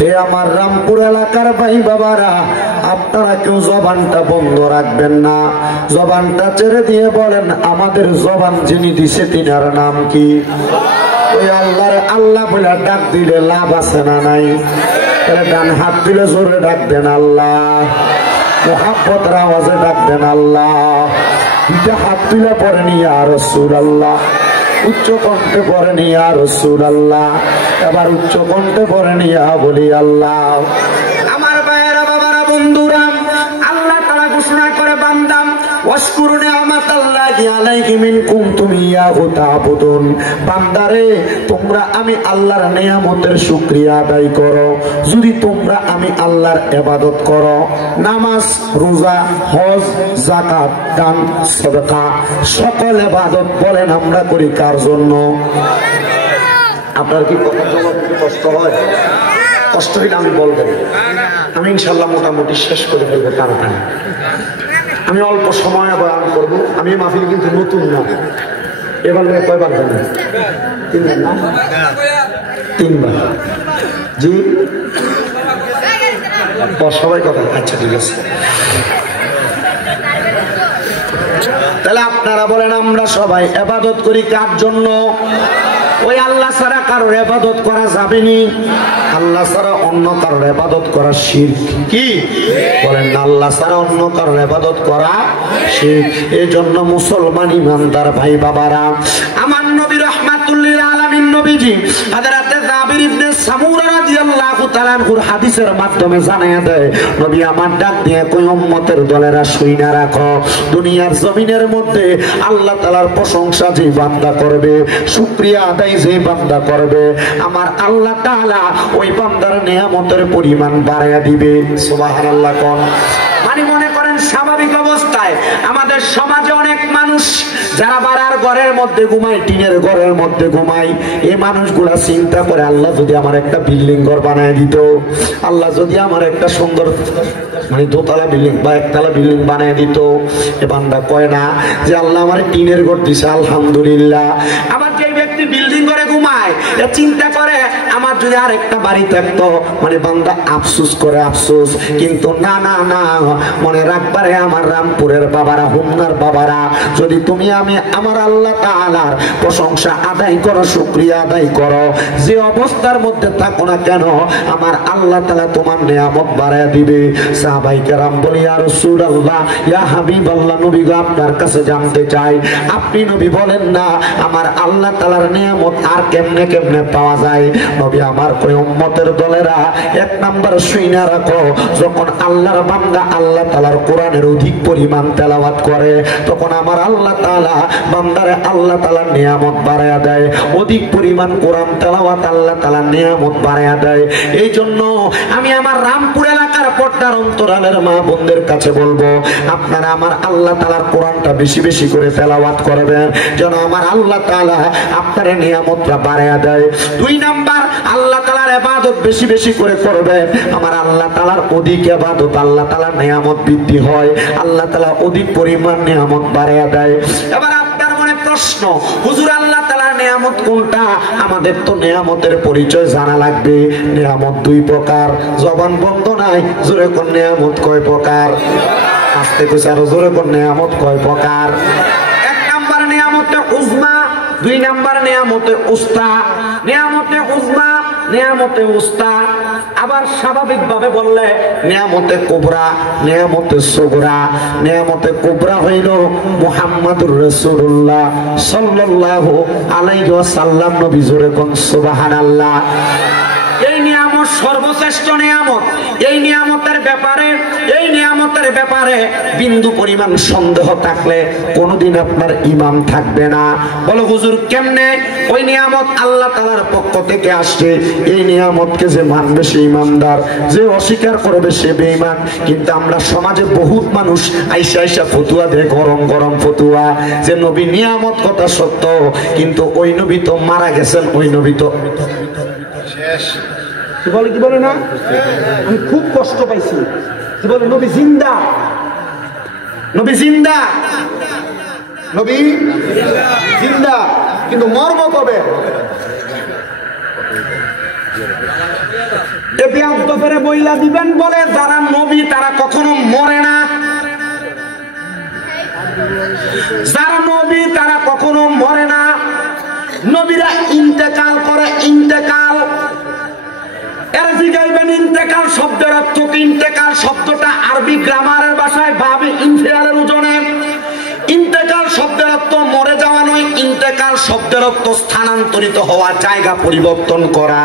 হে আমার রামপুর এলাকার ভাই বাবারা, আপনারা কেউ জবানটা বন্ধ রাখবেন না, জবানটা ছেড়ে দিয়ে বলেন আমাদের জবান যিনি দিছে তিনার নাম কি? ওই আল্লাহরে আল্লাহ বলে ডাক দিলে লাভ আছে না নাই? তাহলে ডান হাত দিলে জোরে ডাক দেন আল্লাহ, মুহাব্বতের আওয়াজে ডাক দেন আল্লাহ। দুইটা হাত তুলে পড়েন ইয়া রাসূলুল্লাহ, উচ্চ কণ্ঠে পড়েন ইয়া রাসূলুল্লাহ, এবার উচ্চ কণ্ঠে পড়েন ইয়া বলি আল্লাহ। আমার ভাইয়েরা বাবারা বন্ধুরা, আল্লাহ তাআলা ঘোষণা করে বান্দাম ওয়াশকুরু নি'মাতাল্লাহি আলাইকুম ইন কুনতুম ইয়াহু তা'বুদুন। বান্দারে তোমরা আমি আল্লাহর নিয়ামতের শুকরিয়া আদায় করো যদি তোমরা আমি আল্লাহর ইবাদত করো। নামাজ, রোজা, হজ, যাকাত, দান, সাদাকা সকল ইবাদত বলেন আমরা করি কার জন্য? আপনার কি কথা জবাব দিতে কষ্ট হয়? কষ্ট হলে আমি বলবেন, আমি ইনশাআল্লাহ মোটামুটি শেষ করে ফেলবো তাড়াতাড়ি। আমি অল্প সময় বয়ান করবো। আমি মাহফিল কিন্তু নতুন না, এবার কয়বার জানেন? তিনবার না? তিনবার। জি সবাই কথা, আচ্ছা ঠিক আছে। তাহলে আপনারা বলেন আমরা সবাই ইবাদত করি কার জন্য? ওই আল্লাহ ছাড়া কারোর ইবাদত করা যাবে নি। আল্লাহ ছাড়া অন্য কারোর ইবাদত করা শিরক। কি বলেন? আল্লাহ ছাড়া অন্য কারোর ইবাদত করা শিরক। এজন্য মুসলমান ইমানদার ভাই বাবারা, আমার নবী রাহমাতুল লিল আলামিন নবীজি হযরতে জাবির ইবনে সামুরা রাদিয়াল্লাহু তাআলা আনহুর হাদিসের মাধ্যমে জানায়া দেয়, নবী আমার ডাক দিয়ে কই উম্মতের দলেরা শুইনা রাখো, দুনিয়ার জমিনের মধ্যে আল্লাহ তাআলার প্রশংসা যে বান্দা করবে, শুকরিয়া আদায় যে বান্দা করবে, আমার আল্লাহ তাআলা ওই বান্দার নিয়ামতের পরিমাণ বাড়ায়া দিবে। সুবহানাল্লাহ কোন। মানে মনে করেন স্বাভাবিক অবস্থায় আমাদের সমাজে অনেক মানুষ যারা বাড়ার ঘরের মধ্যে ঘুমায়, টিনের ঘরের মধ্যে ঘুমায়, এই মানুষগুলা চিন্তা করে আল্লাহ যদি আমার একটা বিল্ডিং ঘর বানায় দিত, আল্লাহ যদি আমার একটা সুন্দর মানে দোতলা বিল্ডিং বা একতলা বিল্ডিং বানায় দিত। এ বান্দা কয় না যে আল্লাহ আমার টিনের ঘর দিছে আলহামদুলিল্লাহ। আবার যে ব্যক্তি বিল্ডিং ঘরে ঘুমায় এ চিন্তা করে আমার যদি আর একটা বাড়ি থাকতো, মানে বান্দা আফসোস করে আফসোস। কিন্তু না না না, মনে রাখবারে আমার রামপুরের বাবারা, হোমনার বাবারা, যদি তুমি আমি আমার আল্লাহ তাআলার প্রশংসা আদায় করো, শুকরিয়া আদায় করো, যে অবস্থার মধ্যে থাকো না কেন আমার আল্লাহ তাআলা তোমার নিয়ামত বাড়ায় দিবে। সাহাবায়ে কেরাম বলে ইয়া রাসূলুল্লাহ, ইয়া হাবিবাল্লাহ, নবী গো আপনার কাছে জানতে চাই, আপনি নবী বলেন না আমার আল্লাহ তাআলার নিয়ামত আর কেমনে কেমনে পাওয়া যায়? নবী আমার কই উম্মতের দলেরা এক নাম্বার শুইনা রাখো, যখন আল্লাহর বান্দা আল্লাহ তাআলার কোরআনের অধিক পরিমাণ তেলাওয়াত করে, তখন আমার আল্লাহ তাআলা বান্দারে আল্লাহ তাআলার নিয়ামত বাড়ায়া দেয়। অধিক পরিমাণ কোরআন তেলাওয়াত আল্লাহ তাআলার নিয়ামত বাড়ায়া দেয়। এই জন্য আমি আমার রামপুর এলাকার পর্দার অন্তরালের মা বোনদের কাছে বলবো, আপনারা আমার আল্লাহ তাআলার কোরআনটা বেশি বেশি করে তেলাওয়াত করবেন, যেন আমার আল্লাহ তাআলা আপনার নিয়ামতটা বাড়ায়া দেয়। দুই নাম্বার, আল্লাহ তাআলার ইবাদত বেশি বেশি করে করবেন, আমার আল্লাহ তাআলার অধিক ইবাদত আল্লাহ তাআলার নিয়ামত বৃদ্ধি হয়, আল্লাহ তাআলা অধিক পরিমাণ নিয়ামত বাড়ায়া দেয়। এবার আপনার মনে প্রশ্ন, হুজুর আল্লাহ তাআলার নিয়ামত কোনটা? আমাদের তো নিয়ামতের পরিচয় জানা লাগবে। নিয়ামত দুই প্রকার, জবান বন্ধ নাই, জোরে কোন নিয়ামত কয় প্রকার? আস্তে কইছে আরো জোরে কোন নিয়ামত কয় প্রকার? এক নাম্বার নিয়ামতে উজমা, দুই নাম্বার নিয়ামতে উস্তা। নিয়ামতে উজমা, নিয়ামতে উস্তা। আবার স্বাভাবিকভাবে বললে নিয়ামতে কুবরা, নিয়ামতে সুগরা। নিয়ামতে কুবরা হইল মুহাম্মাদুর রাসূলুল্লাহ সাল্লাল্লাহু আলাইহি ওয়াসাল্লাম, নবী জোরে কোন সুবহানাল্লাহ। এই নিয়ামত সর্বশ্রেষ্ঠ নিয়ামত। এই নিয়ামতের ব্যাপারে বিন্দু পরিমাণ সন্দেহ থাকলে কোনোদিন আপনার ঈমান থাকবে না। বলো হুজুর কেমনে? ওই নিয়ামত আল্লাহ তাআলার পক্ষ থেকে আসছে। এই নিয়ামতকে যে মানবে সে ঈমানদার, যে অস্বীকার করবে সে বেঈমান। কিন্তু আমরা সমাজে বহুত মানুষ আইসা ফতুয়া দেয়, গরম গরম ফতুয়া, যে নবী নিয়ামত কথা সত্য, কিন্তু ওই নবী তো মারা গেছেন, ওই নবী তো শেষ। কি বলে না? আমি খুব কষ্ট পাইছি। কি বলে? নবী জিন্দা, নবী জিন্দা, নবী জিন্দা, কিন্তু মরব কবে? এ বেয়াদবের বইলা দিবেন বলে যারা নবী তারা কখনো মরে না, যারা নবী তারা কখনো মরে না, নবীরা ইন্তেকাল করে। ইন্তেকাল এর জিগাইবেন ইন্তেকাল শব্দের অর্থ কি? ইন্তেকাল শব্দটা আরবি গ্রামারের ভাষায় ভাবে ইনফিয়ালের ওজনে। ইন্তেকাল শব্দের অর্থ মরে যাওয়া নয়, ইন্তেকাল শব্দের অর্থ স্থানান্তরিত হওয়া, জায়গা পরিবর্তন করা।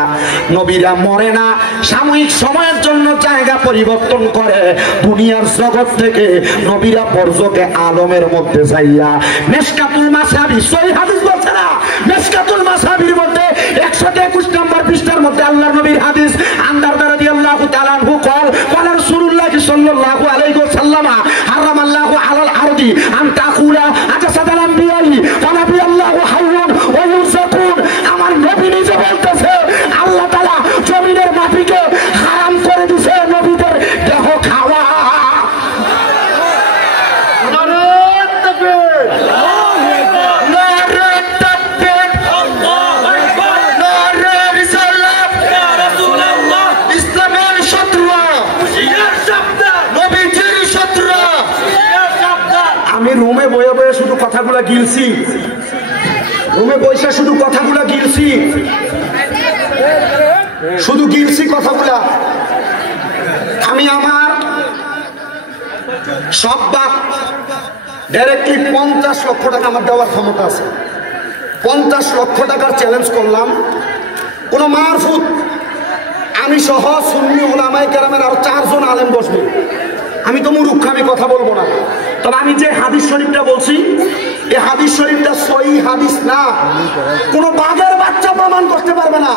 নবীরা মরে না, সাময়িক সময়ের জন্য জায়গা পরিবর্তন করে দুনিয়ার জগৎ থেকে নবীরা বরজকে আলমের মধ্যে যাইয়া মিশকাতুল মাসাবি সহিহ হাদিস বলছে না, মিশকাতুল মাসাবির মধ্যে 121 নম্বর পৃষ্ঠার মধ্যে আল্লাহর নবীর হাদিস আনদার রাদিয়াল্লাহু তাআলা আনহু قال রাসূলুল্লাহ সাল্লাল্লাহু আলাইহি ওয়াসাল্লাম হারামাল্লাহু আলাল আরদি আন তাকুলা আজাসাদাল আম্বিয়াই ফানাবিয়াল্লাহু হাইয়ুন ওয়া ইউসাকুন। আমার নবী নিজে বলতেছে আল্লাহ তাআলা জমিনের মাটিকে হারাম করে দিয়েছে নবীদের দেহ খাওয়া। আমি রুমে বয়ে বয়ে শুধু কথাগুলা গিলছি, রুমে বৈশা শুধু কথাগুলা গিলছি, শুধু গিলছি কথাগুলা। আমি আমার সব বাপ ডাইরেক্টলি 50 লক্ষ টাকা আমার দেওয়ার ক্ষমতা আছে। 50 লক্ষ টাকার চ্যালেঞ্জ করলাম, কোন মারফুত আমি সহ সুন্নি উলামায়ে কেরামের আর 4 জন আলেম বসবে। আমি তো মূর্খ, আমি কথা বলবো না। তবে আমি যে হাদিস শরীফটা বলছি এই হাদিস শরীফটা সহিহ হাদিস না, কোন বাঘের বাচ্চা প্রমাণ করতে পারবে না।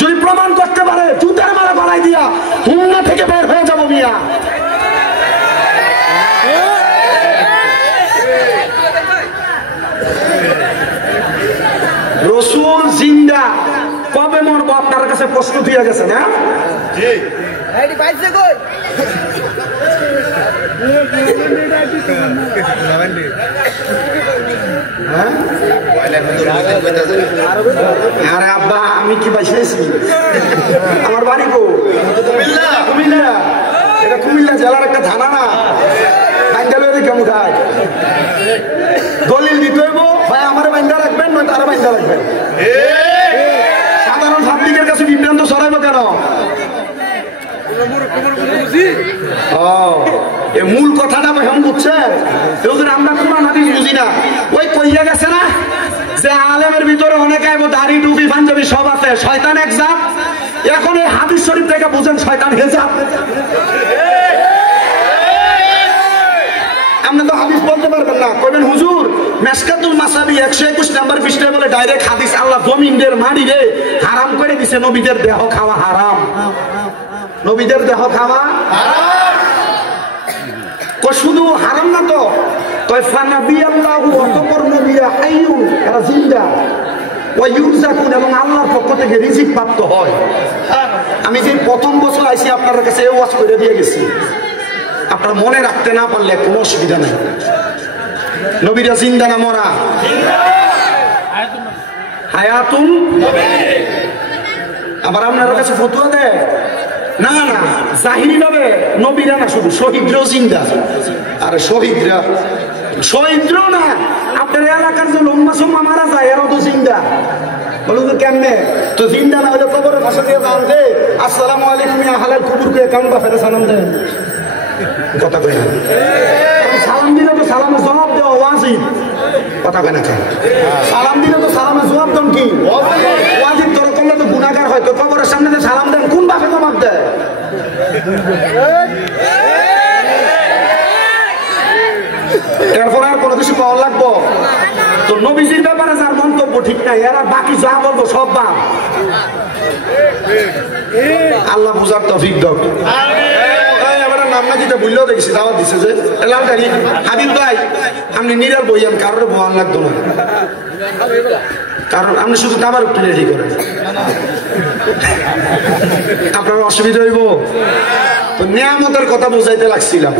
যদি প্রমাণ করতে পারে জুতার মারা গলায় দিয়া হুন্না থেকে বের হয়ে যাবো মিয়া। রসুল জিন্দা, কবে মরবো আপনার কাছে প্রশ্ন দিয়ে গেছে না? আরে আব্বা আমি কি পাইছি, আমার বাড়ি গো কুমিল্লা, এটা কুমিল্লা জেলার একটা থানা না, কেমন খায় দলিল দিতে হইব, হয় আমার বাইন্দা রাখবেন নয় তারা বাইন্দা রাখবেন। সাধারণ পাবলিকের কাছে বিভ্রান্ত ছড়াইব কেন? মূল কথাটা এখন বুঝছেন, আমরা কোরআন হাদিস বুঝি না। ওই কইয়া গেছে না যে আলেমের ভিতরে অনেকে দাড়ি টুপি পাঞ্জাবি সব আছে, শয়তান এক জাত। এখন এই হাদিস শরীফ থেকে বুঝেন শয়তান হেজাব। আপনি তো হাদিস বলতে পারবেন না, কইবেন হুজুর মিশকাতুল মাসাবি 121 নম্বর পৃষ্ঠায় বলে ডাইরেক্ট হাদিস আল্লাহ জমিনের মাটি রে হারাম করে দিছে, নবীদের দেহ খাওয়া হারাম, নবীদের দেহ খাওয়া শুধু হারাম না তো, এবং আল্লাহর পক্ষ থেকে রিজিক প্রাপ্ত হয়। আমি যে প্রথম বছর আইসি আপনার কাছে ওয়াজ করে দিয়ে গেছি, আপনার মনে রাখতে না পারলে কোনো অসুবিধা নেই। নবীরা জিন্দা না মরা? হায়াতুন। আবার আপনার কাছে ফতুয়া দেয় না না জাহিরি ভাবে নবীরা না, শুধু শহীদরাও জিন্দা। আরে শহীদরাও না, আপনার এলাকার যে লম্বা সময় মারা যায় এরাও তো জিন্দা। বলুন তো কেমনে? তো জিন্দা না হলে কবরের ভাষা দিয়ে জানতে আসসালামু আলাইকুম ইয়া হালাল কুবুরকে কেমন বা ফেরে সালাম দেন, কথা কই না। সালাম দিলে তো সালামে জবাব দেওয়া ওয়াজিব, কথা কই না কেন? সালাম দিলে তো সালামে জবাব দেন কি ওয়াজিব? তোর করলে তো গুনাহগার হয়, তো কবরের সামনে যে সালাম দেন কোন বাপে জবাব দেয়? এরপর আর কোনো কিছু পাওয়া লাগবো? তো নবীজির ব্যাপারে যার মন্তব্য ঠিক নাই, এরা বাকি যা বলবো সব বাপ। আল্লাহ বুঝার তৌফিক দাও। নামনা বুঝলেও দেখছি দাওয়াত দিছে যে লালকারি হাবিব ভাই আপনি নিরার বইয়ান, কারোর ভয়ান লাগতো না, কারণ আপনি শুধু কাবার একটু রেডি করেন, আপনার অসুবিধা হইব। তো নিয়ামতের কথা বুঝাইতে লাগছিলাম।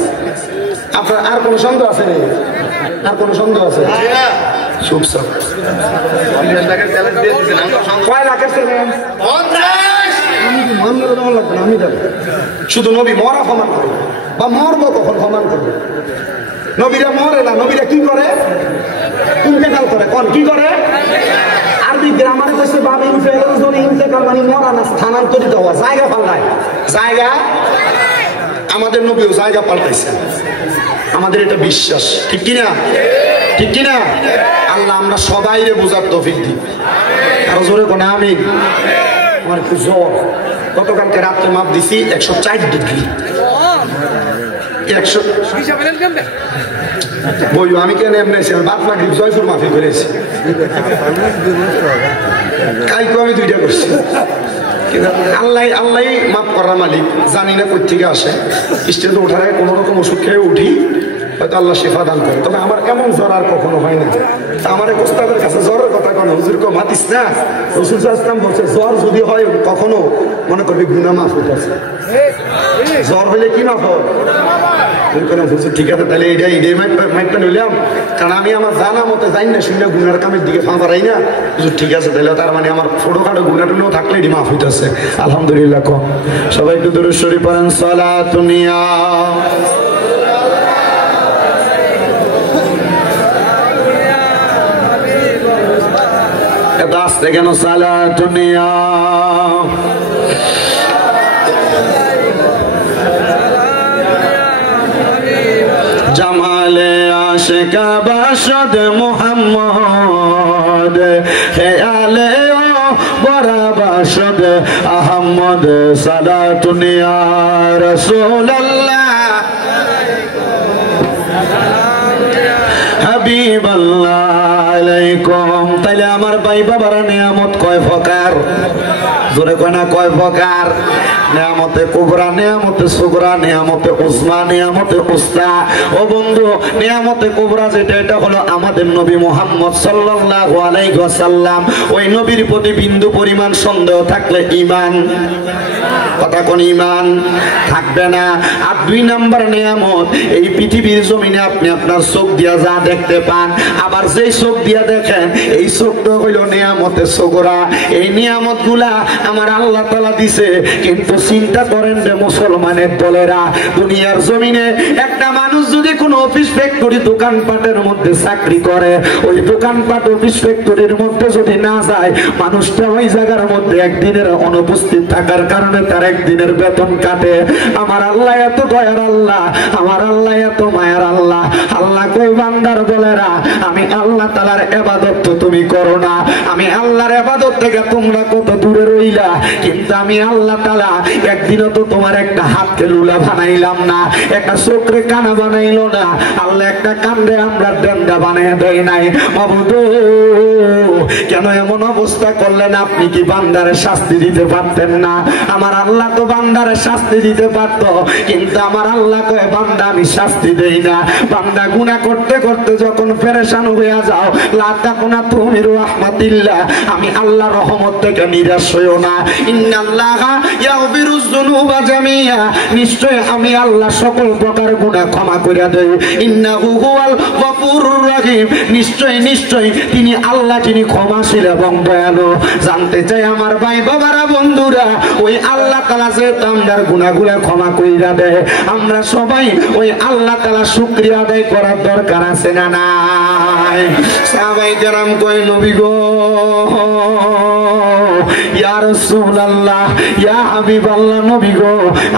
আপনার আর কোন সন্দেহ আছে? আর কোন সন্দেহ আছে? কয় লাখের চ্যালেঞ্জ? মান্নার দেওয়া লাগবে না, আমি দেবো। শুধু নবী মরা ক্ষমা করে বা মরবো কখন ক্ষমা করবে। নবীরা মরে না, নবীরা কি করে? ইন্তেকাল করে। কোন কি করে? আরবি গ্রামারে কইছে বাবা ইন্তেকাল মানে মরা না, স্থানান্তরিত হওয়া, জায়গা পাল্টায়। জায়গা আমাদের নবীও জায়গা পাল্টাইছে, আমাদের এটা বিশ্বাস। ঠিক কিনা? ঠিক কিনা? আল্লাহ আমরা সবাই রে বোঝার তৌফিক দিই। আরো জোরে কোন আমিন। আমার একটু জ্বর, গতকালকে রাত্রে মাপ দিছি 104 ডিগ্রি। 100 বইও আমি কেন এমনি বাদ মাগরিব জয়পুর মাফি করেছি, কালকে আমি 2টা করছি। আল্লাহ আল্লাহ মাফ করার মালিক, জানি না কোথা থেকে আসে। স্টেজে ওঠার আগে কোনো রকম ওষুধ খেয়ে উঠি, হয়তো আল্লাহ শিফা দান করে। তবে আমার এমন জ্বর আর কখনো হয় না। আমার এক ওস্তাদের কাছে জ্বরের কথা কেন হুজুর কো মাতিস না, রসুল ইসলাম বলছে জ্বর যদি হয় কখনো মনে করবি গুনাহ মাফ হইতেছে। জ্বর হইলে কি মাফ হয়? হুজুর ঠিক আছে, তাহলে এইটাই মাইকটা নিলাম, কারণ আমি আমার জানা মতে যাই না, শুনে গুনার কামের দিকে ফা বাড়াই না। হুজুর ঠিক আছে, তাহলে তার মানে আমার ছোটখাটো গুনাটুলো থাকলে এটি মাফ হইতেছে। আলহামদুলিল্লাহ। কম সবাই একটু দরুদ শরীফ পড়েন। সালাতুনিয়া এত আসতে কেন? সালাতুনিয়া জামালে আশিক বাশদ মুহাম্মদ, খেয়ালে বড় বাশদ আহমদ, সালাতুনিয়া রাসূলুল্লাহ হাবিবাল্লাহ আলাইকুম। তাইলে আমার ভাই বাবার নিয়ামত কয় প্রকার? জোরে কয় না কয় প্রকার? নিয়ামতে কুবরা, নিয়ামতে সুগরা, নিয়ামতে উজমা, নিয়ামতে উস্তা। ও বন্ধু, নিয়ামতে কুবরা যেটা, এটা হলো আমাদের নবী মুহাম্মদ সাল্লাল্লাহু আলাইহি ওয়াসাল্লাম। ওই নবীর প্রতি বিন্দু পরিমাণ সন্দেহ থাকলে ঈমান, কথা কোন ঈমান থাকবে না। আর 2 নাম্বার নিয়ামত, এই পৃথিবীর জমিনে আপনি আপনার চোখ দিয়া যা দেখতে পান, আবার যেই চোখ দিয়া দেখেন এই চোখটা হইল নিয়ামতে সুগরা। এই নিয়ামত গুলা আমার আল্লাহ তাআলা দিছে, কিন্তু চিন্তা করেন যে মুসলমানের দলেরা, দুনিয়ার জমিনে একটা মানুষ যদি কোনো অফিস ফ্যাক্টরি দোকানপাটের মধ্যে চাকরি করে, ওই দোকানপাট অফিস ফ্যাক্টরির মধ্যে যদি না যায়, মানুষটা ওই জায়গার মধ্যে একদিনের অনুপস্থিত থাকার কারণে তার একদিনের বেতন কাটে। আমার আল্লাহ এত দয়ার আল্লাহ, আমার আল্লাহ এত মায়ার আল্লাহ। আল্লাহ কই বান্দার দলেরা, আমি আল্লাহ তাআলার ইবাদত তো তুমি করো না, আমি আল্লাহর ইবাদত থেকে তোমরা কত দূরে রইলা, কিন্তু আমি আল্লাহ তাআলা একদিনও তো তোমার একটা হাতকে লুলা বানাইলাম না, একটা চোখরে কানা বানাইলো না। আল্লাহ একটা কান্দে আমরা ডেন্ডা বানিয়ে দেয় নাই। মাবুদ কেন এমন অবস্থা করলেন? আপনি কি বান্দারে শাস্তি দিতে পারতেন না? আমার আল্লাহ তো বান্দারে শাস্তি দিতে পারতো, কিন্তু আমার আল্লাহ কয় বান্দা আমি শাস্তি দেই না। বান্দা গুনাহ করতে করতে যখন পেরেশান হয়ে যাও, লা তাকুনা তুমি রাহমাতিল্লাহ, আমি আল্লাহর রহমত থেকে নিরাশ হইও না। ইন্নাল্লাহা ইয়াগফিরুয যুনুবা জামিআ, নিশ্চয় আমি আল্লাহ সকল প্রকার গুনাহ ক্ষমা কইরা দেই। ইন্নাহু হুয়াল গফুরুর রহিম, নিশ্চয় নিশ্চয় তিনি আল্লাহ, যিনি ক্ষমাশীল এবং দয়ালু। জানতে চাই আমার ভাই বাবারা, বন্ধুরা, ওই আল্লাহ তাআলা যে আমাদের গুনাহগুলো ক্ষমা কইরা দেয়, আমরা সবাই ওই আল্লাহ তাআলা শুকরিয়া আদায় করার দরকার আছে না নাই? সাহাবায়ে কেরাম কয়, নবী গো, ইয়া রাসূলুল্লাহ, ইয়া হাবিবাল্লাহ, নবী গো,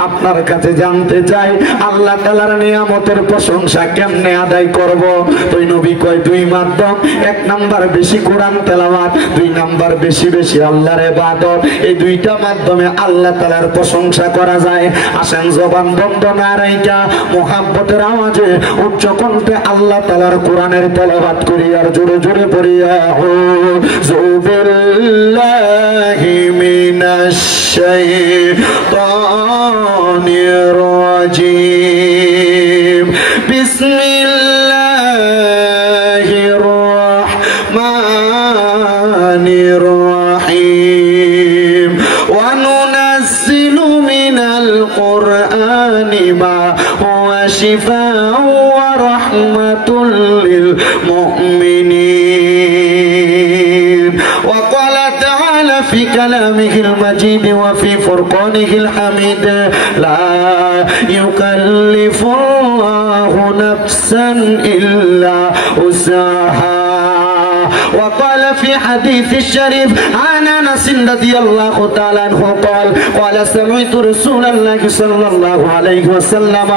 আপনার কাছে জানতে চাই আল্লাহ তাআলার নিয়ামতের প্রশংসা কেমনে আদায় করব? তো নবী কয় 2 মাধ্যম। 1 নাম্বার বেশি কোরআন তেলাওয়াত, 2 নাম্বার বেশি বেশি আল্লাহর ইবাদত। এই 2টা মাধ্যমে আল্লাহ তাআলার প্রশংসা করা যায়। আসেন জবান বন্ধ না রাইখা মুহাব্বতের আওয়াজে উচ্চ কণ্ঠে আল্লাহ তাআলার কোরআনের তেলাওয়াত করি আর জোরে জোরে পড়ি, আউযু বিল্লাহি মিনাশ শাইতানির রাজীম, বিসমিল্লাহির রাহমানির রাহিম, ওয়া নুনাজ্জিলু মিনাল কুরআনি মা হুয়া শিফাa'un ওয়া রাহমাতুল লিল মুমিনিন। ওয়া ক্বালা তাআলা ফি كلامه المجيد وفي فرقانه الحميد لا يكلف الله نفسا إلا وسعها. وقال في حديث الشريف عن أنس رضي الله تعالى عنه قال سمعت رسول الله صلى الله عليه وسلم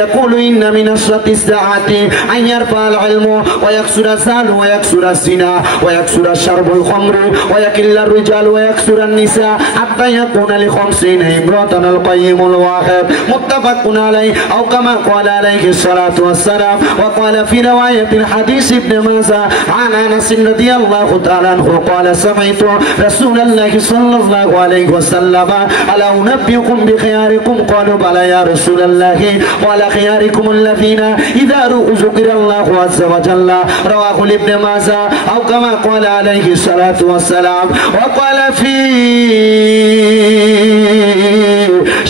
يقول إن من أشرط الساعة أن يرفع العلم ويكسر الزال ويكسر الزنا ويكسر شرب الخمر ويقل الرجال ويكسر النساء حتى يكون ل50 امرأة القيم الواحد متفق عليه أو كما قال عليه الصلاة والسلام. وقال في رواية الحديث ابن ماجه عن أنس رضي الله تعالى عنه قال سمعت رسول الله صلى الله عليه وسلم ألا أنبئكم بخياركم قالوا بلى يا رسول الله قال خياركم الذين إذا ذكر الله عز وجل رواه ابن ماجه أو كما قال عليه الصلاة والسلام. وقال في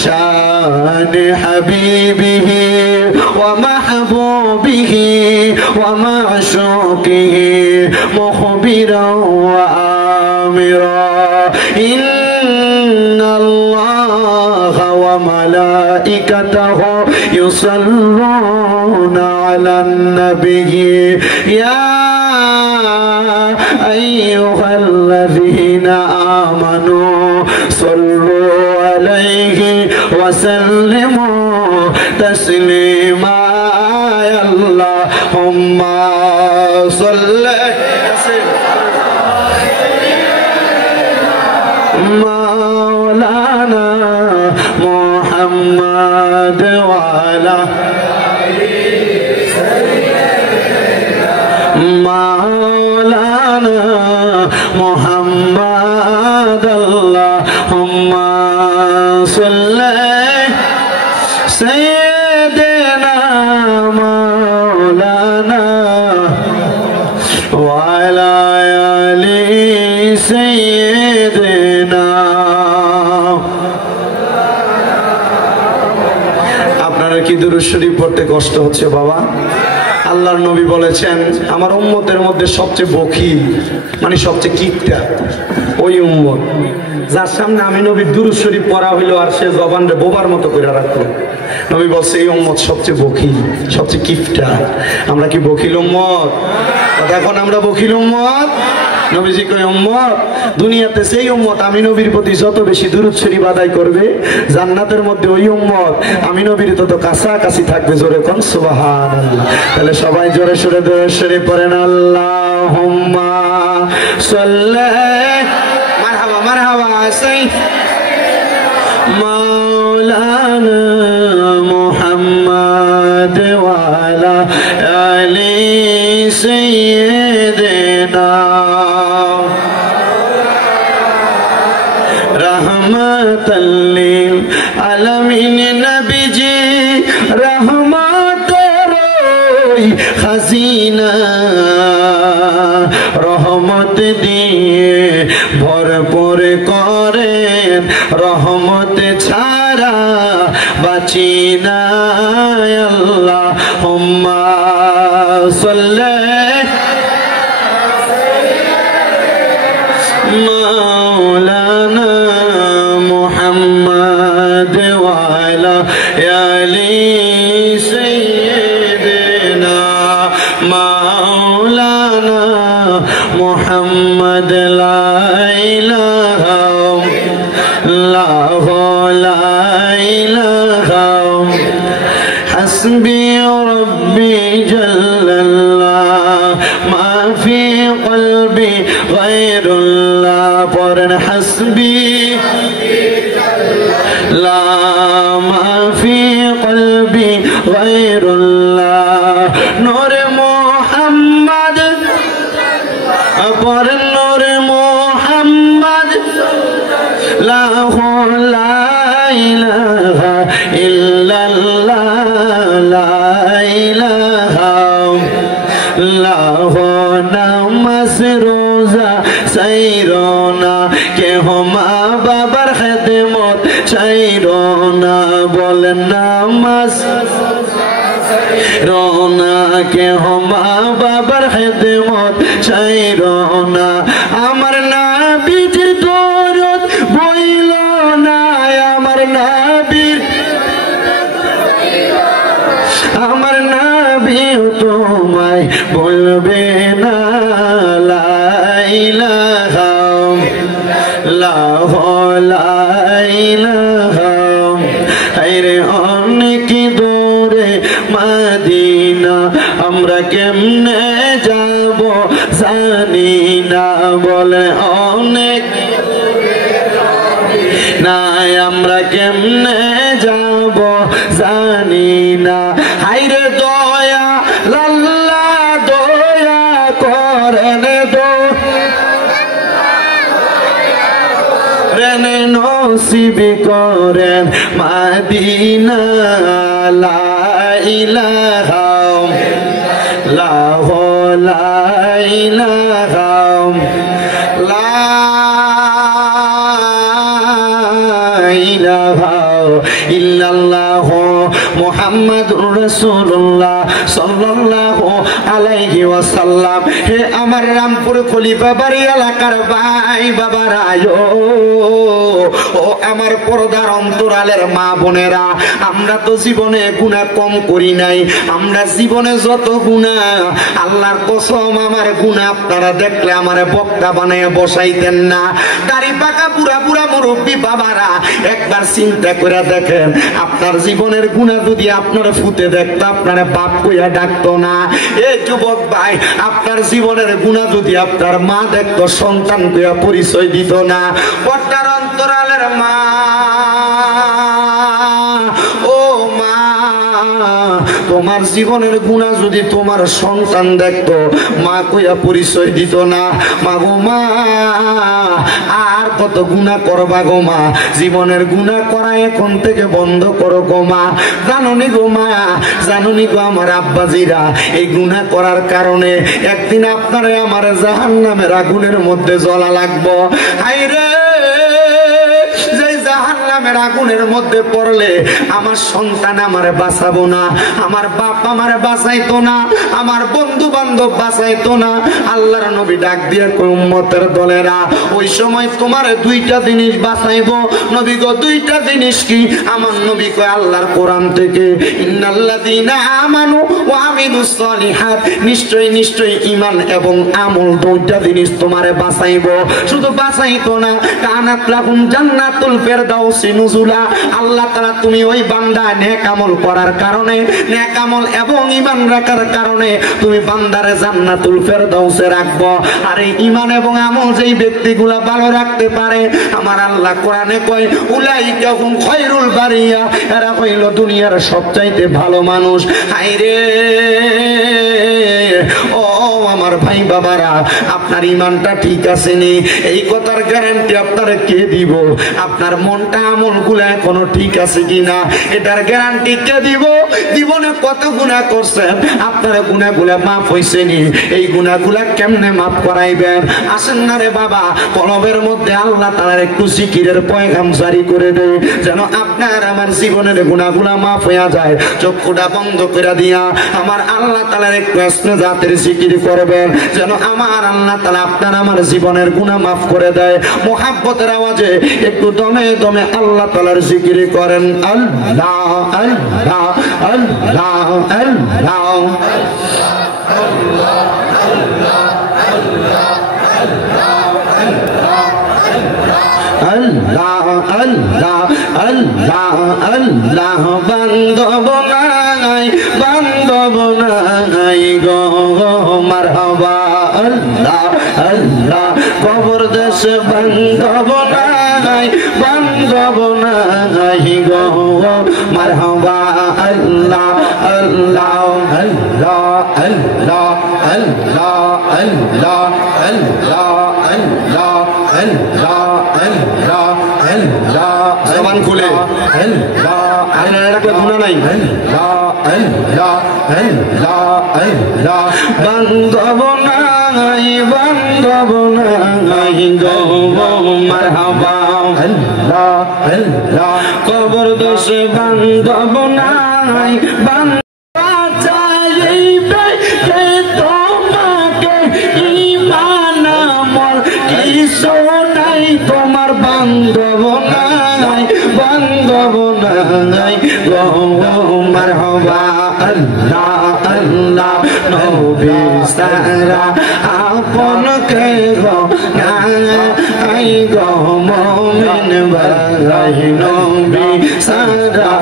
شان حبيبه ومحبوبه ومعشوقه مخبرا وآمرا إن الله وملائكته يصلون على النبي يا أيها الذين آمنوا صلوا عليه وسلموا تسليما اللهم صل مولانا محمد وعلى مولانا محمد اللهم صل سيدنا مولانا وعلى آل سيدنا. আপনারা কি দুরূদ শরীফ পড়তে কষ্ট হচ্ছে বাবা? আল্লাহর নবী বলেছেন আমার উম্মতের মধ্যে সবচেয়ে বখিল মানে সবচেয়ে কিপটা ওই উম্মত যার সামনে আমি নবীর দুরূদ শরীফ পড়া হইলো আর সে জবানরে বোবার মতো করে রাখলো। নবী বলছে এই উম্মত সবচেয়ে বখিল সবচেয়ে কিপটা। আমরা কি বখিল উম্মত? এখন আমরা বখিল উম্মত? নবীজি কয় উম্মত দুনিয়াতে সেই উম্মত আমি নবীর প্রতি যত বেশি দুরূদ শরীফ আদায় করবে জান্নাতের মধ্যে ওই উম্মত আমি নবীর তত কাছাকাছি থাকবে। জোরে কোন সুবহানাল্লাহ। তাহলে সবাই জোরে সোরে দুরূদ শরীফ পড়েন আল্লাহুম্মা সাল্লি মারহাবা মারহাবা সাই মাওলানা মুহাম্মদ ওয়া আলা আলি সাইয়্যিদিনা रहमतल लिल आलमीन नबीजी रहमतेर खजीना रहमत दिए भरपूर करें रहमत छाड़ा बाची ना अल्लाहुम्मा सल्ली मौलाना मुहम्मद वाला आली सय्यदना मौलाना मुहम्मद ला इलाहा इल्लल्लाह ला इलाहा हस्बी रब्बी जल्लल्लाह मा फी क़ल्बी गैरुल्लाह पढ़न हस्बी ला मा फी क़ल्बी गैरुल्लाह नूर मुहम्मद पढ़न नूर मुहम्मद ला इलाहा इल्लल्लाह ला इलाहा इल्लल्लाह नमाज रोजा साइरोना के हो माँ बाবার খিদমত চাইরোনা বল নামাজ রোনা के हो माँ बाবার খিদমত চাইরোনা আমার নবীর দরুদ হায়রে অনেক দূরে মদিনা আমরা কেমনে যাব জানি না বলে অনেক নাই আমরা কেমনে যাব জানি না হায়রে দয়া লাল্লা দয়া করেন রেনে নসিব করেন মদিনা লা ইলাহা লা ইলাহা ইল্লাল্লাহ মুহাম্মাদুর রাসূলুল্লাহ সাল্লাল্লাহু আলাইহি ওয়াসাল্লাম। হে আমার রামপুর খলিফাবাড়ি এলাকার ভাই বাবারা ও আমার পর্দার অন্তরালের মা বোনেরা, আমরা তো জীবনে গুনাহ কম করি নাই। আমরা জীবনে যত গুনাহ, আল্লাহর কসম আমার গুনাহ আপনারা দেখলে আমারে বক্তা বানায় বসাইতেন না। দাড়ি পাকা বুড়া বুড়া মুরব্বী বাবারা, একবার চিন্তা করে দেখেন, আপনার জীবনের গুনাহ যদি আপনার ফুতে দেখতো, আপনারা বাপ কইয়া ডাকতো না। এই যুবক ভাই, আপনার জীবনের গুনাহ যদি আপনার মা দেখতো, সন্তান কইয়া পরিচয় দিত না। পর্দার অন্তরালের মা, ও মা, তোমার জীবনের গুনাহ যদি তোমার সন্তান দেখতো, মা কইয়া পরিচয় দিত না। মা গো মা, আর কত গুনাহ করবা গো মা, জীবনের গুনাহ করা এখন থেকে বন্ধ করো গো মা। জানুনি গো মা, জানুনি গো আমার আব্বাজিরা, এই গুনাহ করার কারণে একদিন আপনারে আমার জাহান্নামের আগুনের মধ্যে জ্বলা লাগবো। হায়রে, জাহান্নামের আগুনের মধ্যে পড়লে আমার সন্তান আমারে বাঁচাবো না, আমার বাপ আমারে বাঁচাইতো না, আমার বন্ধু বান্ধব বাঁচাইতো না। আল্লাহর নবী ডাক দিয়ে কই, উম্মতের দলেরা, ওই সময় তোমার দুইটা জিনিস বাঁচাইবো। নবী গো, দুইটা জিনিস কি? আমার নবী কয়, আল্লাহর কোরআন থেকে, ইন্নাল্লাযীনা আমানু ওয়া আমিলুস সলিহাত, নিশ্চয়ই নিশ্চয়ই ঈমান এবং আমল দুইটা জিনিস তোমারে বাঁচাইবো। শুধু বাঁচাইতো না, কানাত লাহুম জান্নাতুল ফেরদাউসি নুজুলা, আল্লাহ তাআলা তুমি ওই বান্দা নেক আমল করার কারণে, নেক আমল এবং ঈমান রাখার কারণে তুমি বান্দারে জান্নাতুল ফেরদাউসে রাখবো। আর এই ঈমান এবং আমল যেই ব্যক্তিগুলা ভালো রাখতে পারে, আমার আল্লাহ কোরআনে কয়, উলাইকা হুম খায়রুল বারিয়া, এরা হইল দুনিয়ার সবচাইতে ভালো মানুষ। হায়রে, ও আমার ভাই বাবারা, আপনার ঈমানটা ঠিক আছে নি? এই কথার গ্যারান্টি আপনারা কে দিব? আপনার মনটা আমলগুলা এখনো ঠিক আছে কিনা, এটার গ্যারান্টি কে দিব? জীবনে কত গুনাহ করছেন, আপনার গুনাহগুলা মাফ হইছে নি? এই গুনাহগুলা কেমনে মাফ করাইবেন? আসেন না রে বাবা, কলবের মধ্যে আল্লাহ তাআলার একটু জিকিরের পয়গাম জারি করে দেয়, যেন আপনার আমার জীবনের গুনাহগুলা মাফ হইয়া যায়। চক্ষুটা বন্ধ করে দিয়া আমার আল্লাহ তাআলার একটু আসনে জাতের জিকির করবেন, যেন আমার আল্লাহ তাআলা আপনার আমার জীবনের গুনাহ মাফ করে দেয়। মুহাব্বতের আওয়াজে একটু দমে দমে আল্লাহ তাআলার জিকির করেন। আল্লাহ আল্লাহ আল্লাহ আল্লাহ আল্লাহ আল্লাহ আল্লাহ আল্লাহ। বান্ধব নাই, বান্ধব নাই গো মারহাবা। আল্লাহ আল্লাহ, কবর দেশে বান্ধব নাই, বান্ধব নাই গো মারহাবা। আল্লাহ আল্লাহ আল্লাহ আল্লাহ আল্লাহ আল্লাহ আল্লাহ আল্লাহ আল্লাহ আল্লাহ আল্লাহ। জবান খুলে আল্লাহ, আর একটা গুনাহ নাই। আল্লাহ আল্লাহ আল্লাহ আল্লাহ। বান্ধব নাই, বান্ধব নাই গো মারহাবা। আল্লাহ আল্লাহ, কবর দোষে বান্ধব নাই, বান্ধব নাই, তোমার বান্ধব নাই, বান্ধব নাই গো মারহাবা। আল্লাহ আল্লাহ, নবী সারা আপন কে গো নাই গো মুমিন ভাই, নবী সারা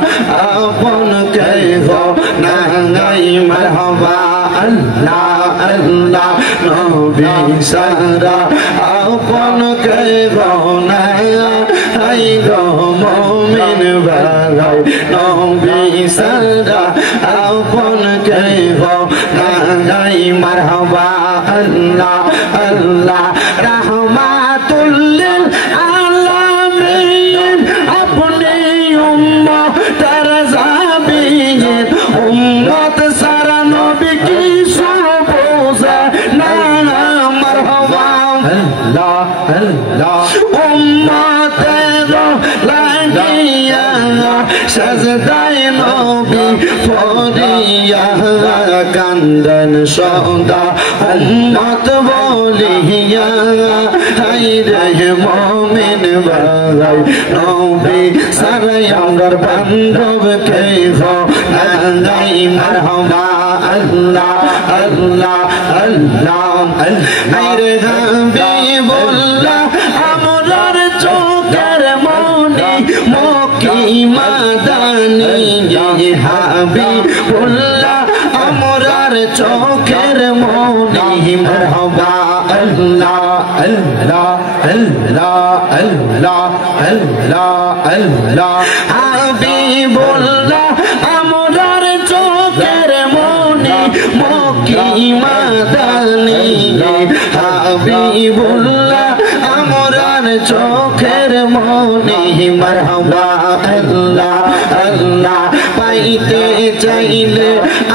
নবী সারা আপন কে গনা আই গো মুমিন ভাই নবী সারা আপন কে গনা গাই মারহাবা আল্লাহ আল্লাহ রাহমাতুল লিল আলামিন আপনি উম্মতের জাবিন উম্মত সারা নবী কি সুবোঝে না মারহাবা আল্লাহ আল্লাহ উম্মতের লাগিয়া সাজদায় নবী ফরিয়া কান্দন সদা উম্মত বলিয়া হাই রে মুমিন ভাই নবী সারাই আমার বান্ধব কে গো নাই মারহাবা আল্লাহ আল্লাহ আল্লাহ হাই রে হাবিবুল্লাহ আমরার চোখের মনি মক্কি মাদানি হাবিবুল্লাহ আমরার চোখের মনি মারহাবা আল্লাহ আল্লাহ আল্লাহ আল্লাহ আল্লাহ আল্লাহ হাবিবুল্লাহ আমরার চোখের মনি মক্কি মাদানি হাবিবুল্লাহ আমরার চোখের মনি মারহাবা আল্লাহ আল্লাহ পাইতে চাইলে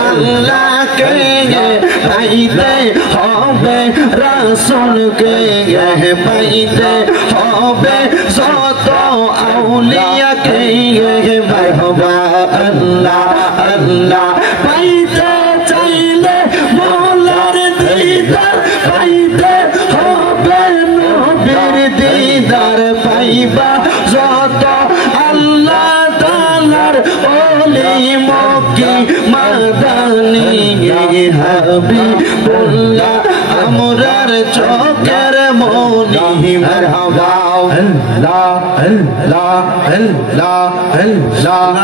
আল্লাহকে পাইতে হবে রাসূলকে পাইতে হবে যত আউলিয়াকে মারহাবা আল্লাহ আল্লাহ পাইতে চাইলে মওলার দিদার পাইতে হবে নবীর দিদার পাইবা যত আল্লাহ তাআলার ওলি মক্কি মাদানি হাবিবুল্লাহ আমরার চোখের মনি মারহাবা আল্লাহ আল্লাহ আল্লাহ আল্লাহ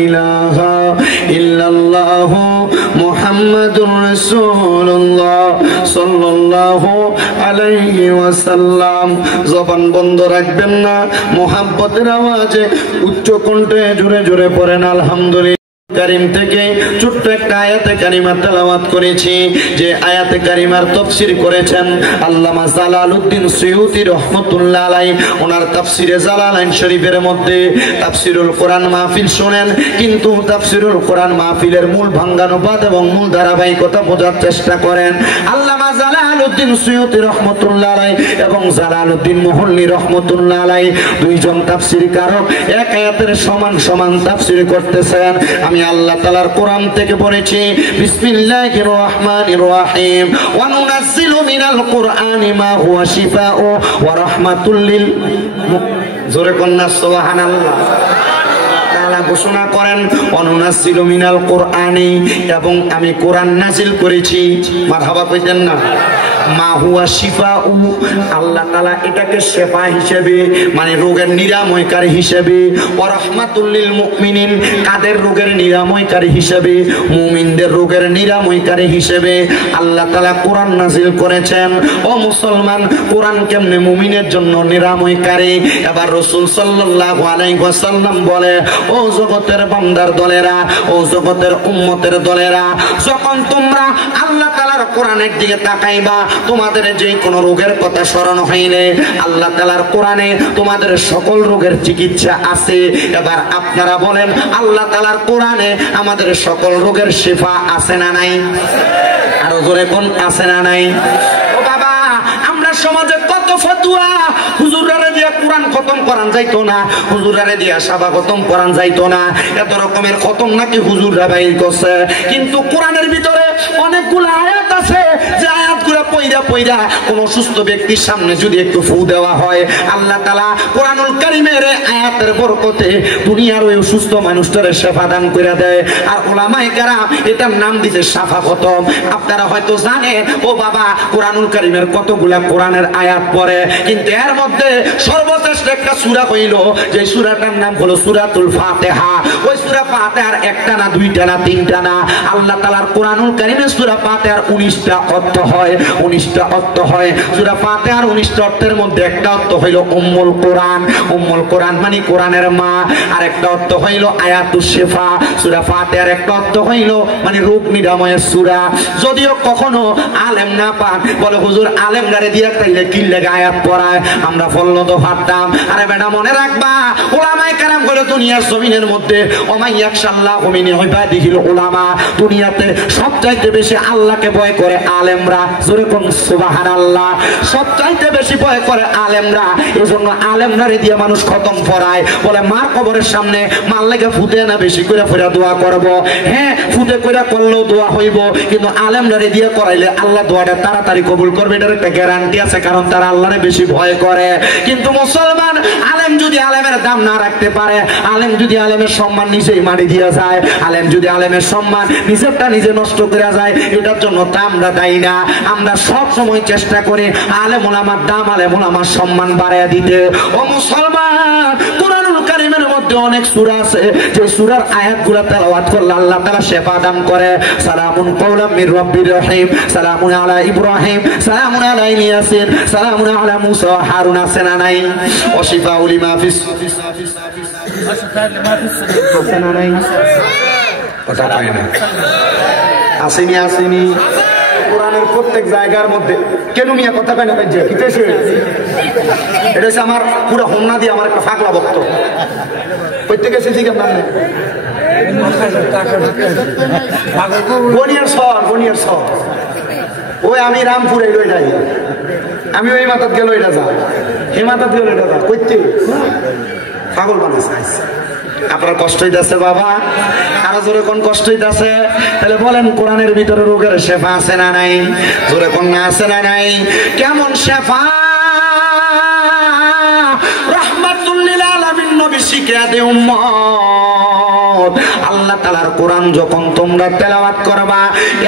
ইলাহা ইল্লাল্লাহ মুহাম্মাদুর রাসূলুল্লাহ সাল্লাল্লাহু আলাইহি ওয়াসাল্লাম জবান বন্ধ রাখবেন না মুহাব্বতের আওয়াজে উচ্চ কণ্ঠে জোরে জোরে পড়েন আলহামদুলিল্লাহ কারীম থেকে ছোট্ট একটা আয়াতে কারিমা তেলাওয়াত করেছি যে আয়াতে কারিমার তাফসীর করেছেন আল্লামা জালালউদ্দিন সুয়ুতী রাহমাতুল্লাহ আলাইহি ওনার তাফসীরে জালালাইন শরীফের মধ্যে তাফসীরুল কোরআন মাহফিল শুনেন কিন্তু তাফসীরুল কোরআন মাহফিলের মূল ভাঙ্গানুবাদ এবং মূল ধারাবাহিকতা বোঝার চেষ্টা করেন আল্লামা জালালউদ্দিন সুয়ুতী রাহমাতুল্লাহ আলাইহি এবং জালালউদ্দিন মুহল্লি রাহমাতুল্লাহ আলাইহি দুইজন তাফসীরকারক এক আয়াতের সমান সমান তাফসীর করতেছেন আমি আল্লাহ তাআলার কোরআন থেকে পড়েছি বিসমিল্লাহির রহমানির রহিম ওয়া নুনাজ্জিলু মিনাল কুরআনি মা হুয়া শিফাউ ওয়া রাহমাতুল লিল জোরে কন্না সুবহানাল্লাহ তাআলা ঘোষণা করেন ওয়া নুনাজ্জিলু মিনাল কুরআনি এবং আমি কোরআন নাযিল করেছি মারহাবা কইতেন না মা হুয়া শিফাউ আল্লাহ তাআলা এটাকে শিফা হিসেবে মানে রোগের নিরাময়কারী হিসেবে ওয়া রাহমাতুল লিল মুমিনিন কাদের রোগের নিরাময়কারী হিসেবে মুমিনদের রোগের নিরাময়কারী হিসেবে আল্লাহ তাআলা কোরআন নাযিল করেছেন ও মুসলমান কোরআন কেমনে মুমিনের জন্য নিরাময়কারী এবার রাসূল সাল্লাল্লাহু আলাইহি ওয়াসাল্লাম বলে ও জগতের বান্দার দলেরা ও জগতের উম্মতের দলেরা যখন তোমরা আল্লাহ তাআলার কোরআনের দিকে তাকাইবা তোমাদের যে কোন রোগের কথা স্মরণ হইলে আল্লাহ তাআলার কোরআনে তোমাদের সকল রোগের চিকিৎসা আছে এবার আপনারা বলেন আল্লাহ তাআলার কোরআনে আমাদের সকল রোগের শিফা আছে না নাই আরো জোরে কোন আছে না নাই ও বাবা আমরা সমাজে কত ফতোয়া হুজুররা দিয়া কোরআন খতম করান যাইতো না হুজুররা দিয়া সাবা খতম করান যাইতো না এত রকমের খতম নাকি হুজুররা বাইর করছে কিন্তু কোরআনের ভিতরে অনেকগুলো আয়াত আছে যে আয়াতগুলো পইরা পইরা কোন অসুস্থ ব্যক্তির সামনে যদি একটু ফু দেওয়া হয়, আল্লাহ তাআলা কোরআনুল কারীমের আয়াতের বরকতে দুনিয়ার ওই অসুস্থ মানুষটারে শেফা দান করে দেয়। আর উলামায়ে কেরাম এটার নাম দিতে শাফা খতম। আপনারা হয়তো জানেন ও বাবা কোরআনুল কারীমের কতগুলা কোরআনের আয়াত পড়ে, কিন্তু এর মধ্যে সর্বশ্রেষ্ঠ একটা সূরা হইল যে সূরাটার নাম হলো সূরাতুল ফাতিহা। ওই সূরা ফাতিহার একটা না দুইটা না তিনটা না, আল্লাহ তাআলার কোরআনুল কারীমের সূরা ফাতিহার 19টা অর্থ হয়, 19টা অর্থ হয়। সূরা ফাতিহার 19টা অর্থের মধ্যে একটা অর্থ হইল উম্মুল কোরআন। উম্মুল কোরআন মানে কোরআনের মা। আর একটা অর্থ হইল আয়াতুশ শিফা। সূরা ফাতিহার একটা অর্থ হইল মানে রোগ নিরাময়ের সূরা। যদিও কখনো আলেম না পান বলে হুজুর আলেমগারে দিয়া তাইলে কি লাগে আয়াত পড়ায়, আমরা ফললো তো ভাবতাম। আরে বেটা মনে রাখবা উলামায়ে কেরাম বলে দুনিয়ার জমিনের মধ্যে ওমাই ইয়াখশাল্লাহু মিন ইবাদিহিল উলামা, দুনিয়াতে সবচাইতে বেশি আল্লাহকে ভয় করে আলেমরা। জোরে কোন সুবহানাল্লাহ। সবচাইতে বেশি ভয় করে আলেমরা। এজন্য আলেমরারে দিয়ে মানুষ খতম পড়ায়। বলে মার কবরের সামনে মার লেগে ফুটে না বেশি করে ফেরা দোয়া করব। হ্যাঁ ফুটে করে করলেও দোয়া হইব, কিন্তু আলেমরারে দিয়ে করাইলে আল্লাহ দোয়াটা তাড়াতাড়ি কবুল করবে, এটার একটা গ্যারান্টি আছে, কারণ তারা আল্লাহরে বেশি ভয় করে। কিন্তু মুসলমান আলেম যদি আলেমের দাম না রাখতে পারে, আলেম যদি আলেমের সম্মান নিজেই মারি দিয়ে যায়, আলেম যদি আলেমের সম্মান নিজেরটা নিজে নষ্ট করে যায়, এটার জন্য তা আমরা দায়ী না। আমরা সব সময় চেষ্টা করি আলেম ওলামার দাম, আলেম ওলামার সম্মান বাড়াইয়া দিতে। ও মুসলমান কোরআনুল কারীমের মধ্যে অনেক সূরা আছে যে সূরার আয়াতগুলো তেলাওয়াত করলে আল্লাহ তাআলা শেফা দান করে। সালামুন কাওলাম মির রাব্বির রহিম, সালামুন আলা ইব্রাহিম, সালামুন আলা ইয়াসিন, সালামুন আলা মুসা ওয়া হারুন। আছে না নাই? ওয়া শিফাউ লিমা ফিস আছে না নাই? কথা পায় না। আসেনি আসেনি কোরআনের প্রত্যেক জায়গার মধ্যে কেন মিয়া কথা পায় না? এটা হচ্ছে আমার পুরো হোমনা দিয়ে আমার একটা ফাঁকলা বক্ত প্রত্যেকে এসেছি কেমন বনিয়ার সর ওই আমি রামপুরে লই যাই, আমি ওই মাথাত গেল এটা যা, হে মাথাত গেল এটা যা, করতে পাগল বানাইছে। আপনার কষ্ট হইতেছে বাবা, আরো জোরে কোন কষ্ট হইতেছে? তাহলে বলেন কোরআনের ভিতরে রোগের শেফা আছে না নাই? জোরে কোন না আছে না নাই? কেমন শেফা? রাহমাতুল লিল আলামিন নবী শিখিয়ে দে উম্মত, আল্লাহ তাআলার কোরআন যখন তোমরা তেলাওয়াত করবা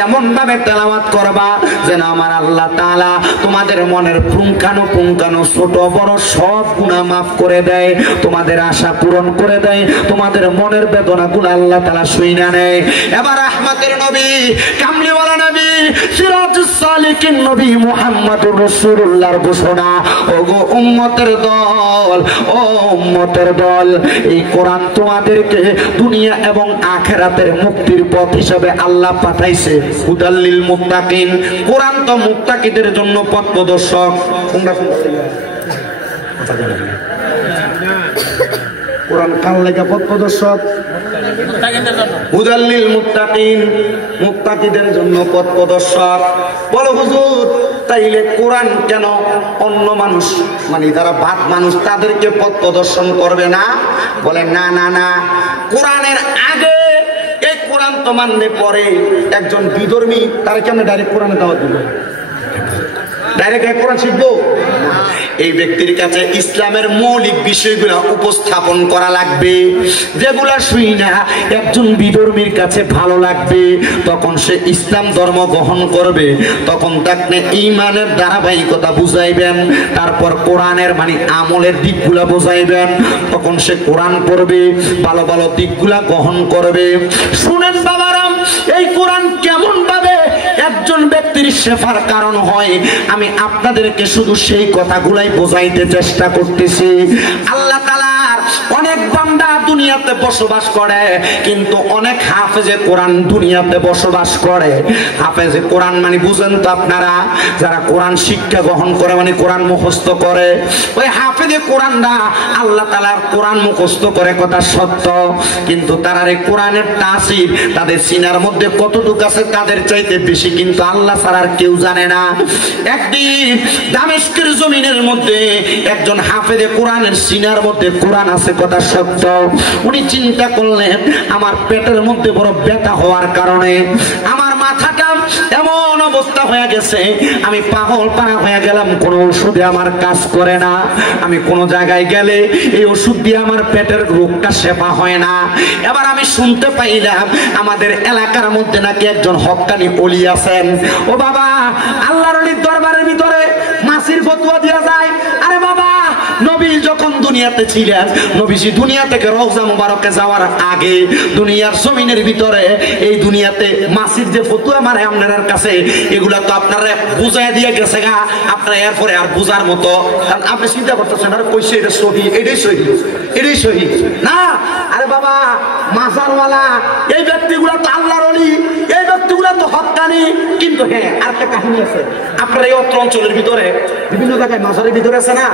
এমন ভাবে তেলাওয়াত করবা যেন আমার আল্লাহ তাআলা তোমাদের মনের পুঙ্খানু ছোট বড় সব গুনাহ মাফ করে দেয়, তোমাদের আশা পূরণ করে দেয়, তোমাদের মনের বেদনাগুলো আল্লাহ তাআলা শুইনা নেয়। এবার রাহমাতের নবী, কামলিওয়ালা নবী, সিরাজুস সালিকিন নবী মুহাম্মদুর রাসূলুল্লাহর ঘোষণা, ওগো উম্মতের দল, ও উম্মতের দল, এই কোরআন তোমাদেরকে দুনিয়া এবং আখিরাতের মুক্তির পথ হিসেবে আল্লাহ পাঠাইছে। হুদাল্লিল মুত্তাকিন, কোরআন তো মুত্তাকিদের জন্য পথ প্রদর্শক। কোরআন কার লেগে পথ প্রদর্শক? হুদাল্লিল মুত্তাকিন, মুত্তাকিদের জন্য পথ প্রদর্শক। বলো হুজুর তাইলে কোরআন কেন অন্য মানুষ মানে যারা বাদ মানুষ তাদেরকে পথ প্রদর্শন করবে না? বলে না না না, কোরআনের আগে এই কোরআন তো মানলে পরে একজন বিধর্মী তারা কেমন ডাইরেক্ট কোরআনে দাওয়াত দিবে? ডাইরেক্ট কোরআন শিখবো? এই ব্যক্তির কাছে ইসলামের মৌলিক বিষয়গুলো উপস্থাপন করা লাগবে, যেগুলা শুই না একজন বিধর্মীর কাছে ভালো লাগবে, তখন সে ইসলাম ধর্ম গ্রহণ করবে। তখন তাকে ঈমানের ধারাবাহিকতা বুঝাইবেন, তারপর কোরআনের মানে আমলের দিকগুলা বুঝাইবেন, তখন সে কোরআন পড়বে, ভালো ভালো দিকগুলা গ্রহণ করবে। শুনেন বাবারাম, এই কোরআন কেমন ভাবে একজন ব্যক্তির শেফার কারণ হয় আমি আপনাদেরকে শুধু সেই কথাগুলাই বোঝাইতে চেষ্টা করতেছি। আল্লাহ তাআলার অনেক বান্দা দুনিয়াতে বসবাস করে, কিন্তু অনেক হাফেজে কোরআন দুনিয়াতে বসবাস করে। হাফেজে কোরআন মানে বুঝেন তো আপনারা, যারা কোরআন শিক্ষা গ্রহণ করে মানে কোরআন মুখস্থ করে, ওই হাফেজে কোরআনরা আল্লাহ তাআলার কোরআন মুখস্থ করে কথা সত্য, কিন্তু তারা এই কোরআনের তাসির তাদের সিনার মধ্যে কতটুকু আছে তাদের চাইতে বেশি কিন্তু আল্লাহ ছাড়া আর কেউ জানে না। একদিন দামেস্কের জমিনের মধ্যে একজন হাফেজে কোরআনের সিনার মধ্যে কোরআন আছে কথা সত্য, উনি চিন্তা করলেন আমার পেটের মধ্যে বড় ব্যথা হওয়ার কারণে আমার মাথাটা এমন অবস্থা হয়ে গেছে, আমি পাগল পাড়া হয়ে গেলাম, কোনো ওষুধে আমার কাজ করে না। আমি কোনো জায়গায় গেলে এই ওষুধ দিয়ে আমার পেটের রোগটা সেবা হয় না। এবার আমি শুনতে পাইলাম আমাদের এলাকার মধ্যে নাকি একজন হক্কানি ওলি আছেন। ও বাবা, আল্লাহর ওলির দরবারের ভিতরে মাসির ফতোয়া দেওয়া যায়। আরে বাবা, নবী যখন দুনিয়াতে ছিলেন, নবীজি দুনিয়া থেকে রওজা মুবারকে যাওয়ার আগে দুনিয়ার জমিনের ভিতরে এই দুনিয়াতে মাসির যে ফতোয়া মানে আপনার কাছে, এগুলা তো আপনারা বুঝাই দিয়ে গেছে গা, আপনারা এরপরে আর বুঝার মতো আপনি চিন্তা করতেছেন আর কইছে এটা সহি, এটাই সহি, এটাই সহি না। আরে বাবা, মাজারওয়ালা এই ব্যক্তিগুলা তো আল্লাহর ওলি, এই ব্যক্তিগুলা তো হক্কানি। কিন্তু হ্যাঁ, আরেকটা কাহিনী আছে। আপনার এই অত্র অঞ্চলের ভিতরে বিভিন্ন জায়গায় মাজারের ভিতরে আছে না,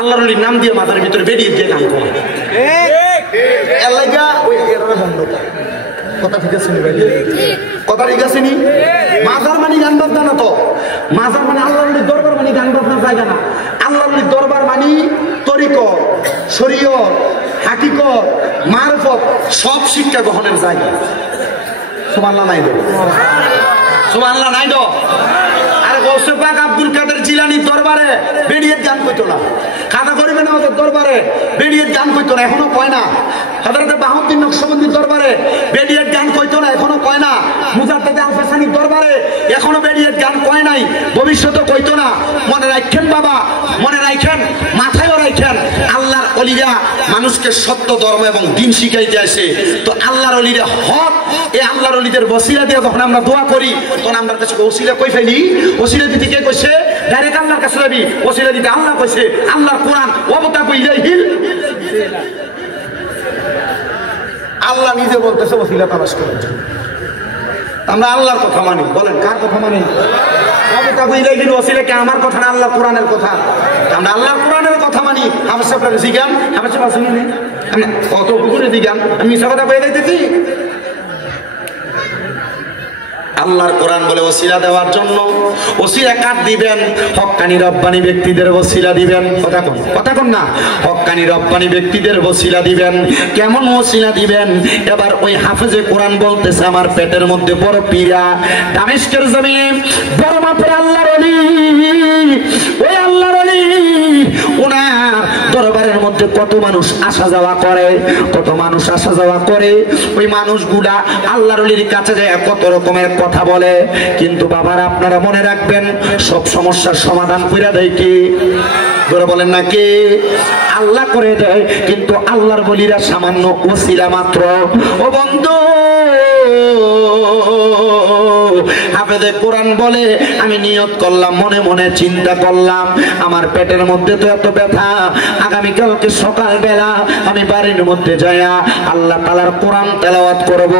আল্লাহর ওলির নাম দিয়ে মাজারের ভিতরে বেরিয়ে দিয়ে গান করে। কথা ঠিক আছে নি ভাই? কথা ঠিক আছে নি? মাজার মানে গান বাজনা না তো। মাজার মানে আল্লাহর ওলির দরবার মানে গান বাজনার জায়গা না। আল্লাহর ওলির দরবার মানে তরিকত, শরীয়ত, হাকিকত, মারফত সব শিক্ষা গ্রহণের জায়গা। সুবহানাল্লাহ নাই দো, সুবহানাল্লাহ নাই দো। আরে গৌসে পাক আব্দুল কাদের জিলানির দরবারে বেরিয়ে গান কইতো না, কাদা করিবে না ওদের দরবারে বেরিয়ে গান কইতো না, এখনো কয় না। হযরত বাহাউদ্দিন নকশবন্দির দরবারে বেরিয়ে গান কইতো না, এখনো কয় না। মুজাদ্দেদ আল ফাসানির দরবারে এখনো বেরিয়ে গান কয় নাই, ভবিষ্যতে কইতো না। মনে রাখেন বাবা, মনে রাখেন, মাথায়ও রাখেন, আল্লাহর ওলিরা মানুষকে সত্য ধর্ম এবং দ্বীন শিখাইতে আসে। তো আল্লাহর ওলিরা হক, এই আল্লাহর ওলিদের ওসিলা দিয়ে যখন আমরা দোয়া করি তখন আমরা কাছে ওসিলা কই ফেলি। ওসিলা দিতে কে কইছে? ডাইরেক্ট আল্লাহর কাছে যাবি। ওসিলা দিতে আল্লাহ কইছে, আল্লাহর কোরআন, ওয়াবতাকু ইলাইহিল, আল্লাহ নিজে বলতেছে ওসিলা তালাশ করার জন্য। আমরা আল্লাহর কথা মানি। বলেন কার কথা মানি? ওয়াবতাকু ইলাইহিল ওসিলা কে আমার কথা না, আল্লাহ কোরআনের কথা। আমরা আল্লাহর কোরআনের কথা মানি। আমার সাথে জিগান, আমার সাথে শুনুন, আমি কত পুকুরে জিগান, আমি মিছা কথা বলে দিতেছি। আল্লাহর কোরআন বলে ওসিলা দেওয়ার জন্য। ওসিলা কার দিবেন? হক্কানি রব্বানি ব্যক্তিদের ওসিলা দিবেন। কথা কোন না, হক্কানি রব্বানি ব্যক্তিদের ওসিলা দিবেন। কেমন ওসিলা দিবেন? এবার ওই হাফেজে কোরআন বলতেছে আমার পেটের মধ্যে বড় পীড়া, দামেস্কের জমিনে বড় মাপের আল্লাহর ওলি, ওই আল্লাহর ওলি ওনার দরবারের মধ্যে কত মানুষ আসা যাওয়া করে, কত মানুষ আসা যাওয়া করে। ওই মানুষগুলা আল্লাহর ওলির কাছে যায় কত রকমের কথা বলে। কিন্তু বাবার আপনারা মনে রাখবেন, সব সমস্যার সমাধান করে দেয় কি? করে বলেন না কে? আল্লাহ করে দেয়। কিন্তু আল্লাহর ওলিরা সামান্য ওসিলা মাত্র। ও বন্ধু, হাফেজে কোরআন বলে আমি নিয়ত করলাম, মনে মনে চিন্তা করলাম, আমার পেটের মধ্যে তো এত ব্যথা, আগামীকালকে সকালবেলা আমি বাড়ির মধ্যে যাইয়া আল্লাহ তাআলার কোরআন তেলাওয়াত করব।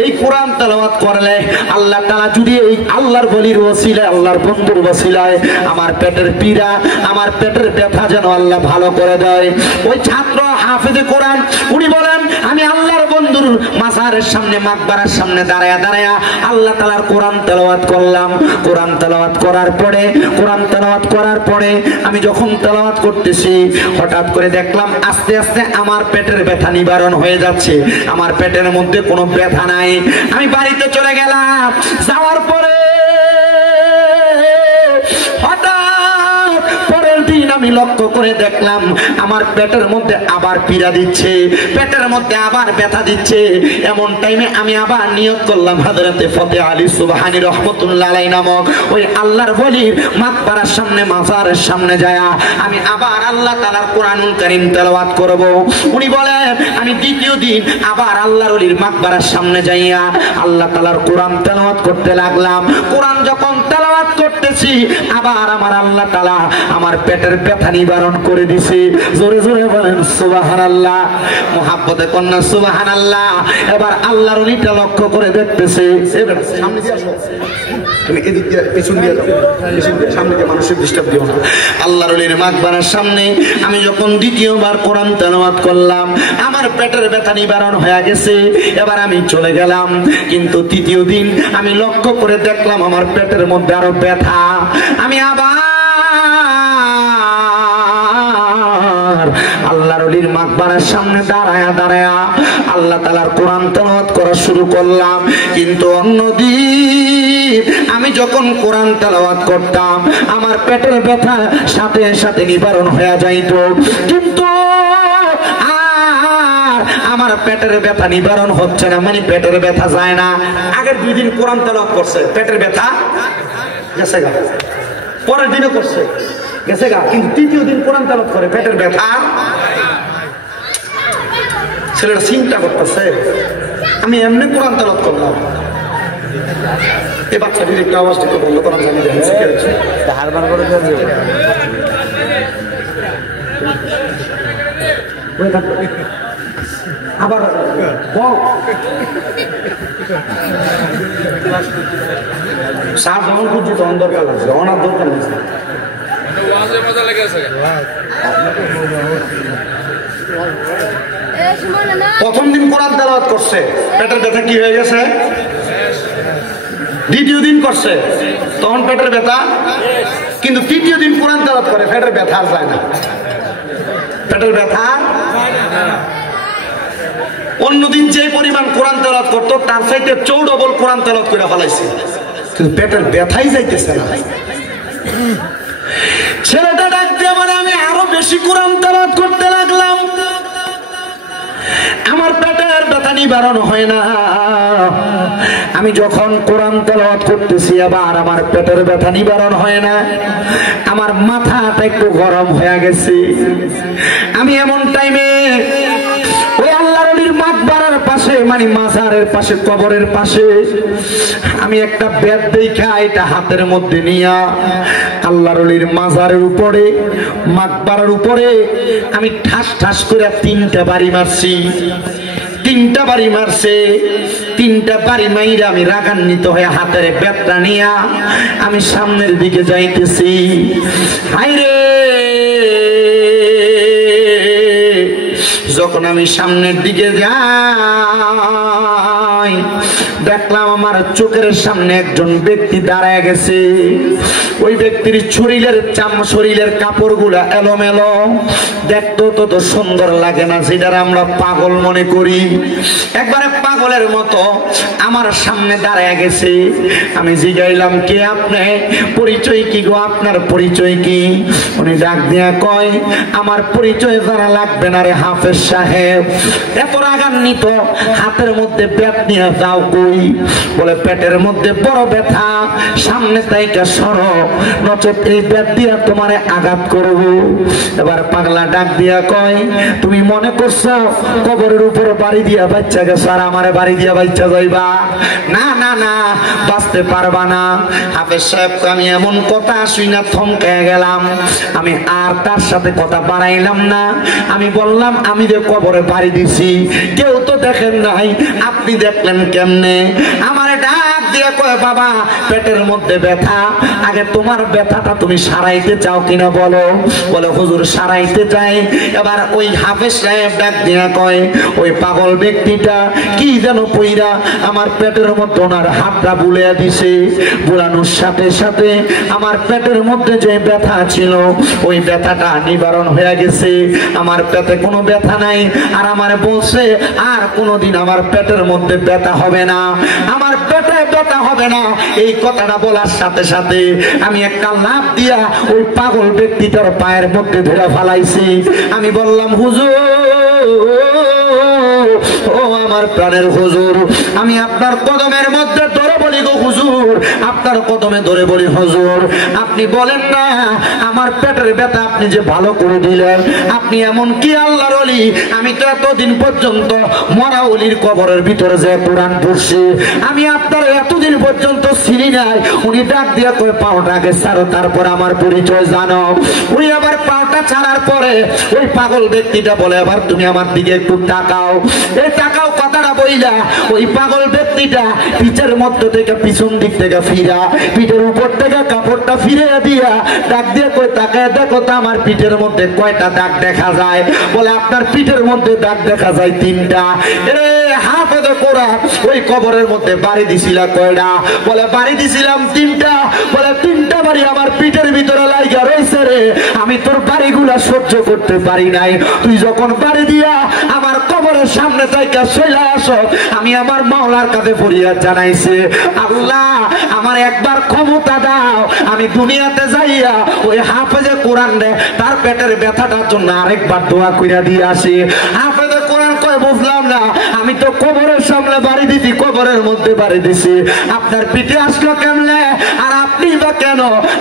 এই কোরআন তেলাওয়াত করলে আল্লাহ তাআলা যদি এই আল্লাহর ওলির ওসিলায়, আল্লাহর বন্ধুর ওসিলায় আমার পেটের পীড়া, আমার পেটের ব্যথা যেন আল্লাহ ভালো করে দেয়। ওই ছাত্র হাফেজে কোরআন উনি বলেন আমি আল্লাহর বন্ধুর মাজারের সামনে, মাকবারার সামনে দাঁড়ায়া দাঁড়ায়া আল্লাহ তাআলার কোরআন তেলাওয়াত করলাম। কোরআন তেলাওয়াত করার পরে, কোরআন তেলাওয়াত করার পরে আমি যখন তেলাওয়াত করতেছি হঠাৎ করে দেখলাম আস্তে আস্তে আমার পেটের ব্যথা নিবারণ হয়ে যাচ্ছে, আমার পেটের মধ্যে কোনো ব্যথা নাই। আমি বাড়িতে চলে গেলাম। যাওয়ার পরে হঠাৎ পরের দিন আমি লক্ষ্য করে দেখলাম আমার পেটের মধ্যে আবার পীড়া দিচ্ছে, পেটের মধ্যে আবার ব্যথা দিচ্ছে। এমন টাইমে আমি আবার নিয়ত করলাম হযরতে ফতে আলী সুবহানী রহমাতুল্লাহ আলাইহি নামক ওই আল্লাহর ওলির মাকবারার সামনে, মাজারের সামনে যায়া আমি আবার আল্লাহ তাআলার কোরআনুল কারীম তেলাওয়াত করব। উনি বলেন আমি দ্বিতীয় দিন আবার আল্লাহর ওলির মাকবারার সামনে যাইয়া আল্লাহ তাআলার কোরআন তেলাওয়াত করতে লাগলাম। কোরআন যখন তেলাওয়াত করতেছি আবার আমার আল্লাহ তাআলা আমার পেটের ব্যথা নিবারণ করে দিছে। জোরে জোরে বলেন সুবহানাল্লাহ, মুহাব্বতে কন্যা সুবহানাল্লাহ। এবার আল্লাহর ওলিটা লক্ষ্য করে দেখতেছে, সামনে দিয়ে আসো, তুমি এদিক দিয়ে পেছন দিয়ে যাও, পেছন দিয়ে, সামনে দিয়ে মানুষের ডিস্টার্ব দিও না। আল্লাহর ওলির মাকবারার সামনে আমি যখন দ্বিতীয়বার কোরআন তেলাওয়াত করলাম আমার পেটের ব্যথা নিবারণ হয়ে গেছে। এবার আমি চলে গেলাম। কিন্তু তৃতীয় দিন আমি লক্ষ্য করে দেখলাম আমার পেটের মধ্যে আরো ব্যথা। আমি আবার আল্লাহর ওলির মাকবারের সামনে দাঁড়ায়া দাঁড়ায়া আল্লাহ তাআলার কোরআন তেলাওয়াত করা শুরু করলাম। কিন্তু অন্যদিন আমি যখন কোরআন তেলাওয়াত করতাম আমার পেটের ব্যথা সাথে সাথে নিবারণ হয়ে যাইত। কিন্তু আমার পেটের ব্যথা নিবারণ হচ্ছে না, মানে পেটের ব্যথা যায় না। আগের 2 দিন কোরআন তেলাওয়াত করছে, পেটের ব্যথা গেছে গা, পরের দিনও করছে গেছে গা, কিন্তু 3য় দিন কোরআন তেলাওয়াত করে পেটের ব্যথা। ছেলেটা চিন্তা করতেছে আমি এমনি কোরআন তেলাওয়াত করলাম, এই বাচ্চাটির একটু আওয়াজ দিতে বন্ধ করা জানি আবার সার যখন খুঁজছি তখন দরকার লাগছে, অনার দরকার লাগছে। প্রথম দিন কোরআন তেলাওয়াত করছে, পেটের ব্যথা কি হয়ে গেছে। 2য় দিন করছে, তখন পেটের ব্যথা। কিন্তু 3য় দিন কোরআন তেলাওয়াত করে পেটের ব্যথা আর যায় না, পেটের ব্যথা। অন্যদিন যে পরিমাণ কোরআন তেলাওয়াত করতো তার চাইতে 4 কোরআন তেলাওয়াত করে ফেলাইছে, কিন্তু পেটের ব্যথাই যাইতেছে না। ছেলেটা ডাক দিয়ে বলে আমি আরো বেশি কোরআন তেলাওয়াত করতে লাগলাম, আমার পেটের ব্যথা নিবারণ হয় না। আমি যখন কোরআন তেলাওয়াত করতেছি আবার আমার পেটের ব্যথা নিবারণ হয় না, আমার মাথাটা একটু গরম হয়ে গেছে। আমি এমন টাইমে ওই আল্লাহর ওলির মাকবারার পাশে, মানে মাজারের পাশে, কবরের পাশে আমি একটা বেত দেখা এটা হাতের মধ্যে নিয়া আল্লাহর ওলির মাজারের উপরে, মাকবারার উপরে আমি ঠাস ঠাস করে 3টা বাড়ি মারছি। 3টা বাড়ি মারছে, 3টা বাড়ি মাইরা আমি রাগান্বিত হয়ে হাতের বেতটা নিয়া আমি সামনের দিকে যাইতেছি। হায়রে, যখন আমি সামনের দিকে যাই দেখলাম আমার চোখের সামনে একজন ব্যক্তি দাঁড়ায় গেছে। ওই ব্যক্তির শরীরের কাপড়গুলা এলোমেলো, দেখতে তত সুন্দর লাগে না, যেটা আমরা পাগল মনে করি, একবারে পাগলের মতো আমার সামনে দাঁড়ায় গেছে। আমি জিগাইলাম কে আপনি, পরিচয় কি গো, আপনার পরিচয় কি? উনি ডাক দিয়া কয় আমার পরিচয় জানা লাগবে না রে হাফেজ সাহেব। এত রাগান্বিত, হাতের মধ্যে বেত নিয়ে যাও কই? বলে পেটের মধ্যে বড় ব্যথা, সামনে তাইকা সরো, নচেত এই বেত দিয়া তোমারে আঘাত করব। এবার পাগলা ডাক দিয়া কয় তুমি মনে করছো কবরের উপরে বাড়ি দিয়া বাচ্চা গেছো আর আমারে বাড়ি দিয়া বাচ্চা যাইবা? না না না, বাঁচতে পারবা না। হাফেজ সাহেব আমি এমন কথা শুই না থমকে গেলাম। আমি আর তার সাথে কথা বাড়াইলাম না। আমি বললাম আমি যে কবরে বাড়ি দিছি কেউ তো দেখেন নাই, আপনি দেখলেন কেমনে? আমার ডাক দিয়ে কয় বাবা পেটের মধ্যে ব্যথা, আগে তোমার ব্যথাটা তুমি সারাইতে চাও কিনা বলো? বলে হুজুর সারাইতে চাই। এবার ওই হাফেজ সাহেব ডাক দিয়ে কয় ওই পাগল ব্যক্তিটা কি যেন পইরা আমার পেটের মধ্যে ওনার হাতটা বুলিয়ে দিছে। বুলানোর সাথে সাথে আমার পেটের মধ্যে যে ব্যথা ছিল ওই ব্যথাটা নিবারণ হয়ে গেছে, আমার পেটে কোনো ব্যথা নাই। আর আমার বলছে আর কোনোদিন আমার পেটের মধ্যে ব্যথা হবে না, আমার পেটে ব্যথা হবে না। এই কথাটা বলার সাথে সাথে আমি একটা লাফ দিয়া ওই পাগল ব্যক্তিটার পায়ের মধ্যে ধরে ফেলাইছি। আমি বললাম হুজুর, ও আমার প্রাণের হুজুর, আমি আপনার কদমের মধ্যে ধরে বলি গো হুজুর, আপনার কদমে ধরে বলি হুজুর, আপনি বলেন না আমার পেটের ব্যথা আপনি যে ভালো করে দিলেন, আপনি এমন কি আল্লাহর ওলি? আমি তো এতদিন পর্যন্ত মরা ওলির কবরের ভিতরে যে কোরআন পড়ছি, আমি আপনার এতদিন পর্যন্ত চিনি নাই। উনি ডাক দিয়ে কই পাওটাকে ছাড়ো, তারপর আমার পরিচয় জানো। উনি আবার পাওটা ছাড়ার পরে ওই পাগল ব্যক্তিটা বলে এবার তুমি আমার দিকে একটু তাকাও। এই তাকাও কথাটা বইলা ওই পাগল ব্যক্তিটা পিঠের মধ্যে থেকে পিছন দিক থেকে ফিরা, পিঠের উপর থেকে কাপড়টা ফিরে দিয়া ডাক দিয়ে কই তাকায় দেখো তো আমার পিঠের মধ্যে কয়টা দাগ দেখা যায়? বলে আপনার পিঠের মধ্যে দাগ দেখা যায় 3টা। হাফেজে কোরআন ওই কবরের মধ্যে বাড়ি দিছিলা কয়টা? বলে বাড়ি দিছিলাম 3টা। বলে 3টা বাড়ি আমার পিঠের ভিতরে লাইগা রইছে রে, আমি তোর বাড়িগুলা সহ্য করতে পারি নাই। তুই যখন বাড়ি দিয়া আমার কবরের সামনে থেকে চলে আসো, আমি আমার মাওলার কাছে ফরিয়াদ জানাইছে, আল্লাহ আমার একবার ক্ষমতা দাও, আমি দুনিয়াতে যাইয়া ওই হাফেজে কোরআন রে তার পেটের ব্যথাটার জন্য আরেকবার দোয়া কইরা দিয়ে আসি। হাফেজে কোরআন কয় বুঝলাম না, আমি তো কবরের সামনে বাড়ি দিছি, কবরের মধ্যে বাড়ি দিছি, আপনার পিঠে আসলো কেমনে? আর আপনি বা কেন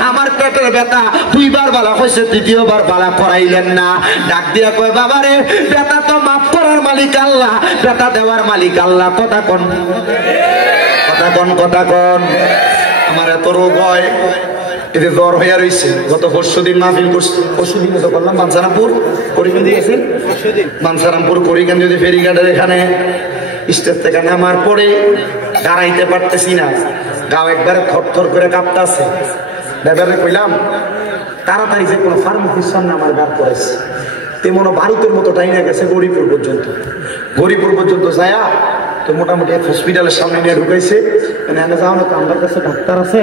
আমার পেটের ব্যথা 2বার বালা হয়েছে, 3য়বার বালা করাইলেন না? ডাক দিয়া কয় বাবারে, ব্যথা তো মাফ করার মালিক আল্লাহ, ব্যথা দেওয়ার মালিক আল্লাহ। কথা কোন কথা কোন আমার এত রোগ হয়, এতে জ্বর হইয়া রয়েছে। গত পরশুদিন মাহফিল করছি, পরশুদিন তো করলাম বাঞ্ছারামপুর করিগঞ্জ গেছি, বাঞ্ছারামপুর করিগঞ্জ যদি ফেরিঘাটের এখানে স্টেজ থেকে নামার পরে দাঁড়াইতে পারতেছি না, গাও একবারে থরথর করে কাঁপতেছে। ব্যাপারে কইলাম তাড়াতাড়ি যে কোনো ফার্মেসির সামনে আমার গাড় পড়েছে, তেমন ভারতের মতো টাইনা গেছে গরিপুর পর্যন্ত। গরিপুর পর্যন্ত যায়া তো মোটামুটি হসপিটালের সামনে নিয়ে ঢুকাইছে। এনে যাও না, আমার কাছে ডাক্তার আছে,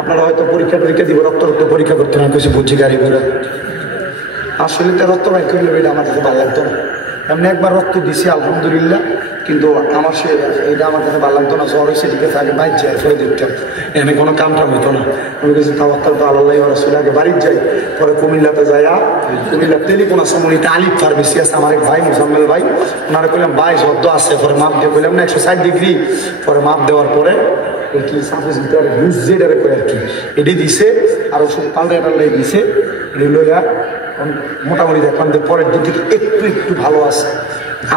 আপনারা হয়তো পরীক্ষা দিব, রক্ত পরীক্ষা করতে না কিছু বুঝছি গাড়ি করে। আসলে তো রক্ত বাইক করলে এটা আমার কাছে ভালো লাগতো না। এমনি একবার রক্ত দিছি আলহামদুলিল্লাহ, কিন্তু আমার সে এইটা আমার কাছে ভালো লাগতো না। জ্বর হয়েছে ঠিক আছে, আগে বাইর যাই ফেলে দেখতাম, এনে কোনো কামটা হইতো না। আমি কাছে তাওয়াক্কাল তো আল্লাহ রাসূল, আগে বাড়ির যাই, পরে কুমিল্লাতে যাইয়া কুমিল্লা টেলিফোন আছে মনিতে আলিফ ফার্মেসি আছে, আমার এক ভাই মুজাম্মেল ভাই, ওনারা কইলাম ভাই শব্দ আছে, পরে মাপ দিয়ে কইলাম না 160 ডিগ্রি, পরে মাপ দেওয়ার পরে কি সাপোজ যেটারে কয় আর কি এটি দিছে, আর ওষুধ পাল্টাই দিছে, লইয়া মোটামুটি দেখলাম যে পরের দিন থেকে একটু ভালো আছে।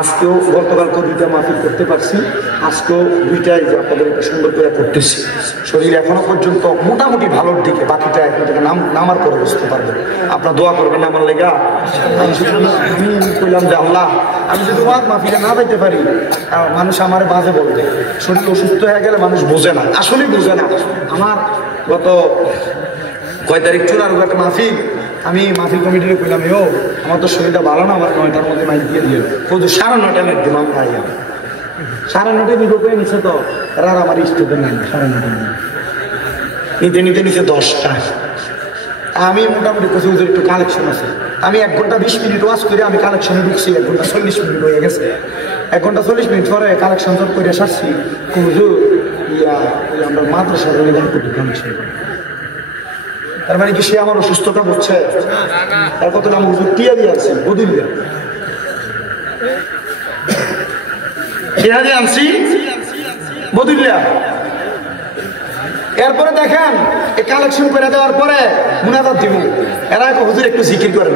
আজকেও গতকালকে 2টা মাহফিল করতে পারছি, আজকেও 2টাই যে আপনাদের একটা সুন্দর করে করতেছি। শরীর এখনো পর্যন্ত মোটামুটি ভালোর দিকে, বাকিটা এখন থেকে নামার পরে বুঝতে পারবেন। আপনার দোয়া করবেন আমার লেগা। আমি কইলাম যে আল্লাহ, আমি যদি ওয়াজ মাহফিলে না যাইতে পারি, মানুষ আমার বাজে বলবে। শরীর অসুস্থ হয়ে গেলে মানুষ বোঝে না, আসলেই বোঝে না। আমার গত কয় তারিখ 14 একটা মাহফিল, আমি মাহফিল কমিটিতে কইলাম, ও আমার তো শরীরটা ভালো না, আমার 9টার মধ্যে মাইক দিয়ে দিয়ে কিন্তু 9:30 মাইক দিলাম, ভাই 9:30 দিব করে নিছে তো, আর আমার স্টুডেন্ট নাই 9:30 নিতে নিচে 10টা। আমি মোটামুটি কিছু একটু কালেকশন আছে, আমি 1 ঘন্টা 20 মিনিট ওয়াজ করে আমি কালেকশনে ঢুকছি, 1 ঘন্টা 40 মিনিট হয়ে গেছে। 1 ঘন্টা 40 মিনিট পরে কালেকশন করে সারছি। হুজুর আমরা মাদ্রাসার কালেকশন, তার মানে কি সে আমার অসুস্থতা বুঝছে? তার কত নাম হুজুর টিয়া দিয়ে আনছি, বদুল্লা টিয়া দিয়ে আনছি বদুল্লা। এরপরে দেখেন এই কালেকশন করে দেওয়ার পরে মুনাজাত দিব, এরা হুজুর একটু জিকির করেন।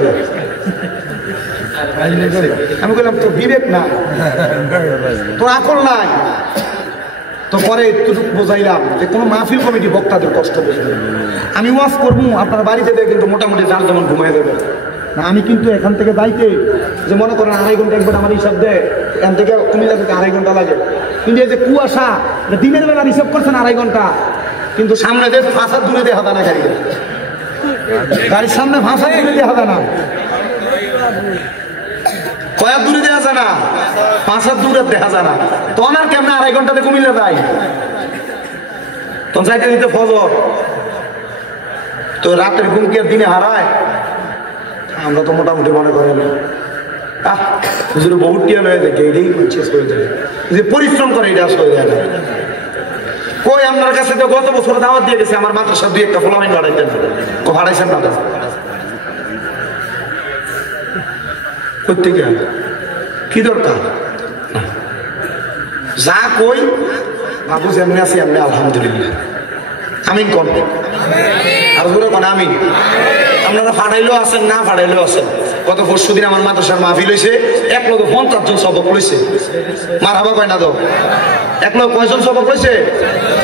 আমি বললাম তোর বিবেক না, তোর আকল নাই। তো পরে একটু বোঝাইলাম যে কোনো মাহফিল কমিটি বক্তাদের কষ্ট বুঝবে। আমি ওয়াজ করবো, আপনার বাড়িতে কিন্তু মোটামুটি যার যেমন ঘুমাই দেবে না। আমি কিন্তু এখান থেকে বাইকে যে মনে করেন 2.5 ঘন্টা একবার আমার হিসাব দেয়, এখান থেকে কুমিল্লা থেকে 2.5 ঘন্টা লাগে। কিন্তু এই যে কুয়াশা, দিনের বেলা হিসাব করছেন 2.5 ঘন্টা, কিন্তু সামনে যে ফাঁসার দূরে দেখা যায় না, গাড়ির সামনে ফাঁসা দূরে দেখা যায় না, কয়েক দূরে দেখা যায় না, 5 হাত দূরে দেখা যায় না। তখন আর কেমন 2.5 ঘন্টাতে কুমিল্লা যায়, তখন যাইতে দিতে ফজর। তো রাতের ঘুম কি দিনে হারায়? আমরা তো মোটামুটি মনে করেন বহুত টিয়া লয়ে দেখে এটাই শেষ করে দেয়, যে পরিশ্রম করে এটা আসলে দেয় না। কই আপনার কাছে তো গত বছর দাওয়াত দিয়ে গেছে, আমার মাদ্রাসা 2-1টা ফলামিন বাড়াইতেন, হারাইছেন না প্রত্যেকে। কি দরকার? যা কই বাবু যেমনি আছি এমনি আলহামদুলিল্লাহ। আমিন কোন আর জোরে কোন আমিন। আপনারা ফাটাইলেও আছেন, না ফাটাইলেও আছেন। গত পরশুদিন আমার মাদ্রাসার মাহফিল হয়েছে, 150 জন সবক লইছে। মারহাবা কয় না তো? 1 কয়জন সবক লইছে?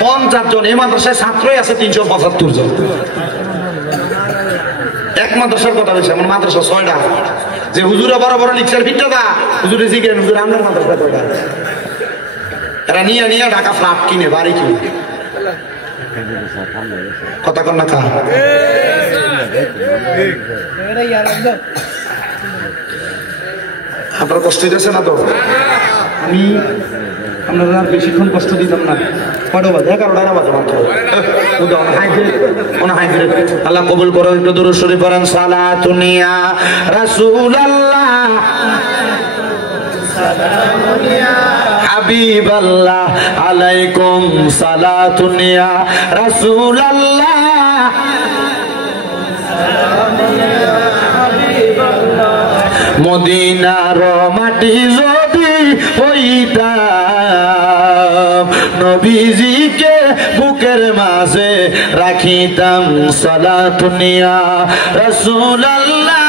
50 জন। এই মাদ্রাসায় ছাত্রই আছে 375 জন। এক মাদ্রাসার কথা বলছে, আমার মাদ্রাসা 6টা। যে হুজুরা বড় বড় রিক্সার ভিতরে দা হুজুরে জিজ্ঞেস, হুজুর আপনার মাদ্রাসা কয়টা? এরা নিয়ে ঢাকা ফ্ল্যাট কিনে, বাড়ি কিনে। কথা কন না খা। আপনার কষ্ট হইতেছে না তো? আমি আপনারা আর বেশিক্ষণ কষ্ট দিতাম না। কয়টা বাজে? 11টা বাজে মাত্র। আল্লাহ কবুল করো। একটু দুরূদ শরীফ পড়েন। সালাতুন ইয়া রাসূলুল্লাহ সালামুন ইয়া হাবিবাল্লাহ আলাইকুম সালাতুন ইয়া রাসূলুল্লাহ সালামুন ইয়া হাবিবাল্লাহ। মদিনার মাটি যদি হইতাম নবীজিকে বুকের মাঝে রাখিতাম সালাতুন ইয়া রাসূলুল্লাহ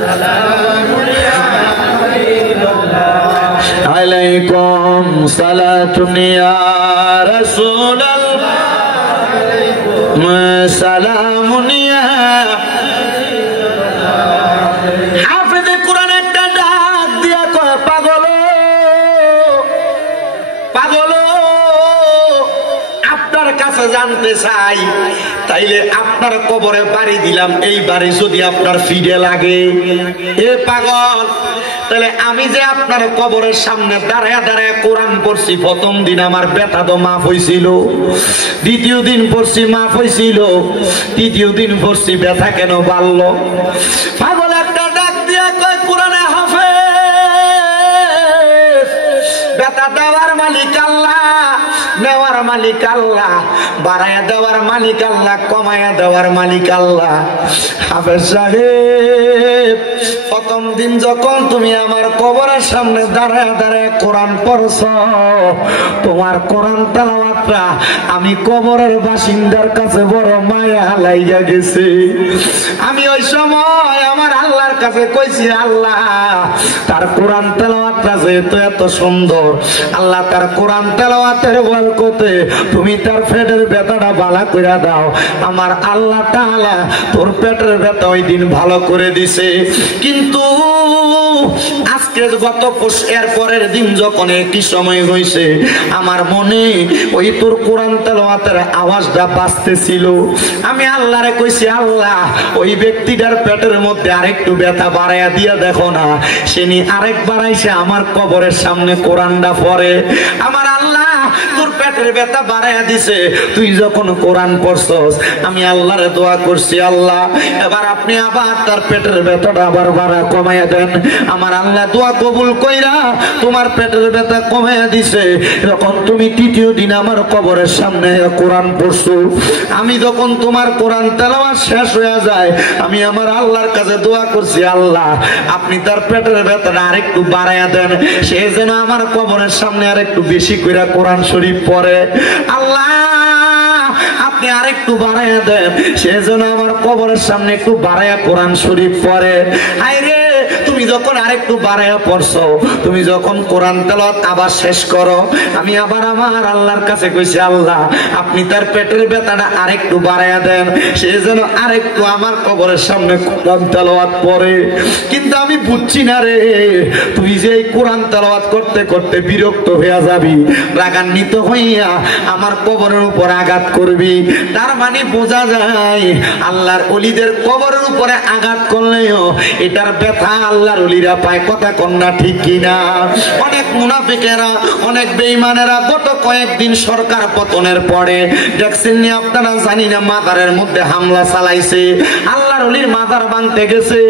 সালামুন ইয়া হাবিবাল্লাহ আলাইকুম সালাতুন ইয়া রাসূলুল্লাহ সালামুন ইয়া হাফেজে কোরআন একটা ডাক দিয়া কয় পাগল পাগল আপনার কাছে জানতে চাই তাইলে আপনার কবরে বাড়ি দিলাম, এই বাড়ি যদি আপনার ফিরে লাগে এ পাগল তাহলে আমি যে আপনার কবরের সামনে দাঁড়ায় দাঁড়ায় কোরআন পড়ছি, প্রথম দিন আমার ব্যথা তো মাফ হয়েছিল, দ্বিতীয় দিন পড়ছি মাফ হয়েছিল, তৃতীয় দিন পড়ছি ব্যথা কেন বাড়লো? পাগল একটা ডাক দিয়া কয় কোরআনে হাফেজ ব্যথা দেওয়ার মালিক আল্লাহ, নেওয়ার মালিক আল্লাহ, বাড়ায়া দেওয়ার মালিক আল্লাহ, কমায়া দেওয়ার মালিক আল্লাহ। হাফেজ সাহেব প্রথম দিন যখন তুমি আমার কবরের সামনে দাঁড়ায় দাঁড়ায় কোরআন পড়ছ, তোমার কোরআন তেলাওয়াতটা আমি কবরের বাসিন্দার কাছে বড় মায়া লাইগা গেছে। আমি ওই সময় আমার আল্লাহর কাছে কইছি, আল্লাহ তার কোরআন তেলাওয়াতটা যেহেতু এত সুন্দর, আল্লাহ তার কোরআন তেলাওয়াতের বরকতে তুমি তার পেটের ব্যথাটা ভালো করে দাও। আমার আল্লাহ তাআলা তোর পেটের ব্যথা ওই দিন ভালো করে দিছে। কিন্তু আজকে গত এর পরের দিন যখন একই সময় হয়েছে, আমার মনে ওই তোর কোরআন তেলাওয়াতের আওয়াজটা বাজতেছিল। আমি আল্লাহরে কইছি, আল্লাহ ওই ব্যক্তিটার পেটের মধ্যে আরেকটু ব্যথা বাড়াইয়া দিয়া দেখো না, সে নি আরেক বাড়াইছে আমার কবরের সামনে কোরআনটা পড়ে। আমার আল্লাহ তোর পেটের ব্যথা বাড়াইয়া দিছে, তুই যখন কোরআন পড়ছস আমি আল্লাহরে দোয়া করছি, আল্লাহ এবার আপনি আবার তার পেটের ব্যথাটা আবার বাড়া কমাইয়া দেন। আমার আল্লাহ দোয়া কবুল কইরা তোমার পেটের ব্যথা কমাইয়া দিছে। যখন তুমি তৃতীয় দিন আমার কবরের সামনে কোরআন পড়ছো, আমি যখন তোমার কোরআন তেলাওয়াত শেষ হয়ে যায়, আমি আমার আল্লাহর কাছে দোয়া করছি, আল্লাহ আপনি তার পেটের ব্যথাটা আরেকটু বাড়াইয়া দেন, সে যেন আমার কবরের সামনে আরেকটু বেশি কইরা কোরআন শরীফ পড়ে। আল্লাহ আপনি আরেকটু বাড়াইয়া দেন, সে যেন আমার কবরের সামনে একটু বাড়াইয়া কোরআন শরীফ পড়ে। আইরে তুমি যখন আরেকটু বাড়াইয়া পড়ছো, তুমি যখন কোরআন তেলাওয়াত আবার শেষ করো, আমি আবার আমার আল্লাহর কাছে কইছি, আল্লাহ আপনি তার পেটের ব্যথাটা আরেকটু বাড়াইয়া দেন, সে যেন আরেকটু আমার কবরের সামনে কোরআন তেলাওয়াত পড়ে। কিন্তু আমি বুঝছি না রে, তুই যে এই কোরআন তেলাওয়াত করতে করতে বিরক্ত হইয়া যাবি, রাগান্বিত হইয়া আমার কবরের উপর আঘাত করবি। তার মানে বোঝা যায় আল্লাহর ওলিদের কবরের উপরে আঘাত করলেও এটার ব্যথা আল্লাহর ওলিরা পায়। কথা কন্যা ঠিক কিনা? অনেক মুনাফিকেরা, অনেক বেঈমানেরা গত কয়েকদিন সরকার পতনের পরে দেখছেন নি আপনারা, জানি না মাজারের মধ্যে হামলা চালাইছে, আল্লাহর ওলির মাজার ভাঙতে গেছে।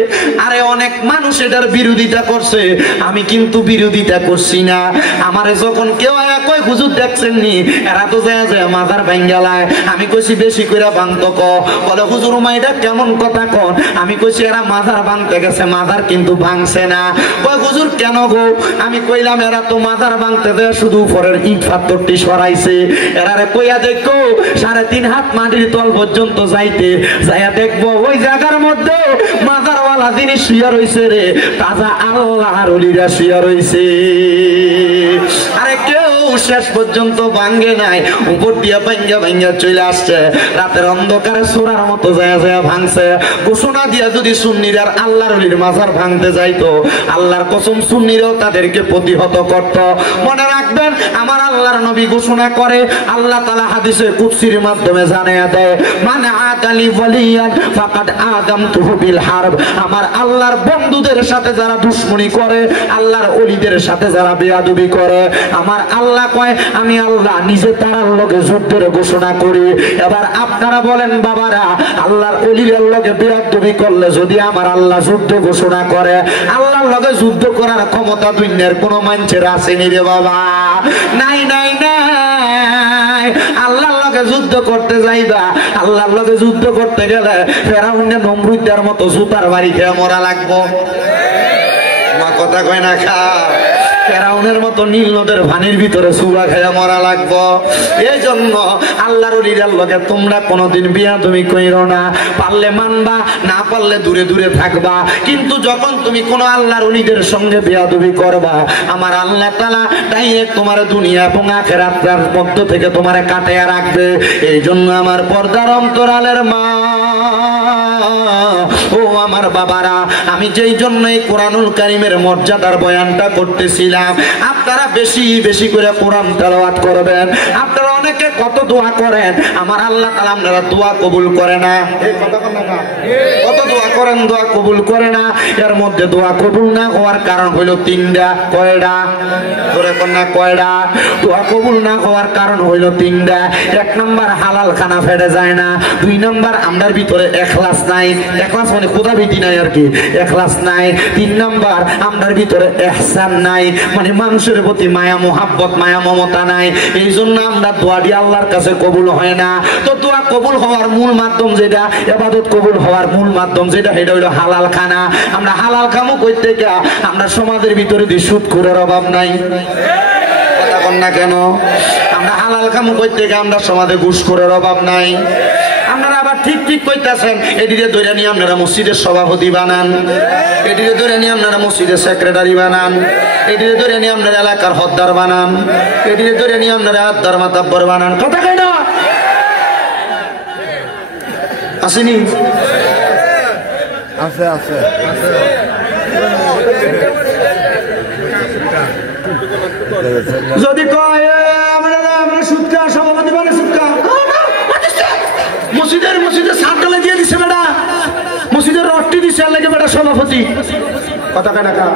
আরে অনেক মানুষ এটার বিরোধিতা করছে, আমি কিন্তু বিরোধিতা করছি না। আমারে যখন কেউ আয়া কয় হুজুর দেখছেন নি এরা তো যায় যায় মাজার ভাঙ্গালায়, আমি কইছি বেশি কইরা ভাঙতো ক, বলে হুজুর মা এটা কেমন কথা কন? আমি কইছি এরা মাজার ভাঙতে গেছে, মাজার কিন্তু ভাঙছে না। কয় হুজুর কেন গো? আমি কইলাম এরা তো মাজার ভাঙতে দেয়, শুধু উপরের ইট পাথরটি সরাইছে। এরারে কইয়া দেখো 3.5 হাত মাটির তল পর্যন্ত যাইতে যাইয়া দেখবো ওই জায়গার মধ্যে মাজারওয়ালা জিনিস শুয়ে রইছে রে, তাজা আল্লাহর ওলিরা শুয়ে রইছে। আরে কেউ শেষ পর্যন্ত ভাঙ্গে নাই, উপর দিয়ে ভাঙ্গা ভাঙ্গা চলে আসছে। রাতের অন্ধকারে সোরার মতো যায় যায় ভাঙছে। ঘোষণা দিয়া যদি সুন্নিরা আল্লাহর ওলির মাজার ভাঙতে যাইতো, আল্লাহর কসম সুন্নিরাও তাদেরকে প্রতিহত করত। মনে রাখবেন, আমার আল্লাহর নবী ঘোষণা করে, আল্লাহ তাআলা হাদিসে কুদসির মাধ্যমে জানিয়ে দেয়, মানে আতালি ওয়ালিয়ান ফাকাদ আযামতুহু বিল হারব। আমার আল্লাহর বন্ধুদের সাথে যারা দুশমনি করে, আল্লাহর ওলিদের সাথে যারা বেয়াদবি করে, আমার আল্লাহ কয় আমি আল্লাহ নিজে তার লগে যুদ্ধের ঘোষণা করি। এবার আপনারা বলেন বাবারা, আল্লাহর ওলিদের লগে বেয়াদবি করলে যদি আমার আল্লাহ যুদ্ধ ঘোষণা করে, আল্লাহর লগে যুদ্ধ করার ক্ষমতা দুনিয়ার কোন মানুষের আসেনি রে বাবা, নাই নাই নাই। আল্লাহর লগে যুদ্ধ করতে যাইবা, আল্লাহর লগে যুদ্ধ করতে গেলে ফেরাউনের নমরুদের মতো জুতার বাড়ি খেয়ে মরা লাগবো। মা কথা কয় না খা, ফেরাউনের মতো নীল নদের পানির ভিতরে চুবা খেয়ে মরা লাগবো। এই জন্য আল্লাহর ওলিদের লগে তোমরা কোনোদিন বিয়াদবি কইরো না। পারলে মানবা, না পারলে দূরে দূরে থাকবা। কিন্তু যখন তুমি কোনো আল্লাহর ওলিদের সঙ্গে বিয়াদবি করবা, আমার আল্লাহ তাআলা ডাইরেক্ট তোমার দুনিয়া এবং আখিরাতের মধ্য থেকে তোমারে কাটায়া রাখবে। এই জন্য আমার পর্দার অন্তরালের মা ও আমার বাবারা, আমি যেই জন্য এই কোরআনুল কারীমের মর্যাদার বয়ানটা করতেছিলাম, আপনারা বেশি বেশি করে কোরআন তেলাওয়াত করবেন। আপনারা অনেকে কত দোয়া করেন, আমার আল্লাহ তাআলা আপনারা দোয়া কবুল করে না। কত দোয়া করেন, দোয়া কবুল করে না। এর মধ্যে দোয়া কবুল না হওয়ার কারণ হইল তিনটা। কয়টা? ধরে কোন না কয়টা? দোয়া কবুল না হওয়ার কারণ হইল তিনটা। এক নাম্বার, হালাল খানা ফেটে যায় না। দুই নাম্বার, আমরার ভিতরে ইখলাস নাই। ইখলাস মানে খোদা ভীতি নাই আর কি, ইখলাস নাই। তিন নাম্বার, আমরার ভিতরে ইহসান নাই, মানে মানুষের প্রতি মায়া মোহাব্বত, মায়া মমতা নাই। এই জন্য আমরা দোয়া দিয়ে আল্লাহর কাছে কবুল হয় না। তো দোয়া কবুল হওয়ার মূল মাধ্যম যেটা, ইবাদত কবুল হওয়ার মূল মাধ্যম যেটা, সেটা হইলো হালাল খানা। আমরা হালাল খামো কইতে গিয়া আমরা সমাজের ভিতরে দিয়ে সুদ করার অভাব নাই। কথা কন না কেন? আমরা হালাল খামো কইতে গিয়া আমরা সমাজে ঘুষ করার অভাব নাই। আপনারা আবার ঠিক ঠিক কইতাছেন, এদিকে ধরে নিয়ে আপনারা মসজিদের সভাপতি বানান, এদিকে ধরে নিয়ে আপনারা মসজিদের সেক্রেটারি বানান, এদিকে ধরে নিয়ে আপনারা এলাকার হদ্দার বানান, এদিকে ধরে নিয়ে আপনারা আদ্দার মাতাব্বর বানান। কথা কই না? আসেনি? আছে আছে। যদি কয় আমরা সুদকা সভাপতি বানাই, সুদকা মসজিদের সাতটালে দিয়ে দিছে বেটা, মসজিদের রডটি দিছে লাগে বেটা সভাপতি। কথা কেন কা?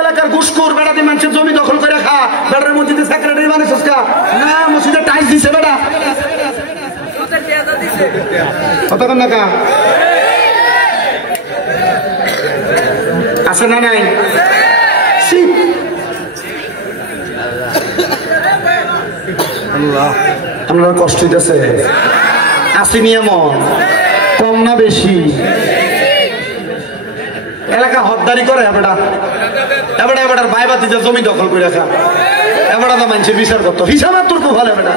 এলাকার ঘুষখোর বেটা দিয়ে মানুষের জমি দখল করে খা, বেটার মসজিদের সেক্রেটারি বানাইছিস কা? না, মসজিদের টাইলস দিছে বেটা। কথা কেন কা? আছে না নাই? আপনার কষ্ট হইতেছে? আসেনি এমন? কম না বেশি? এলাকা হদ্দারি করে এবারটা, এবারটা এবারটার বাইবাতিতে জমি দখল করে রাখা, এবারটা তো মানুষের বিচার করতো, হিসাব আর তোর খুব ভালো এবারটা।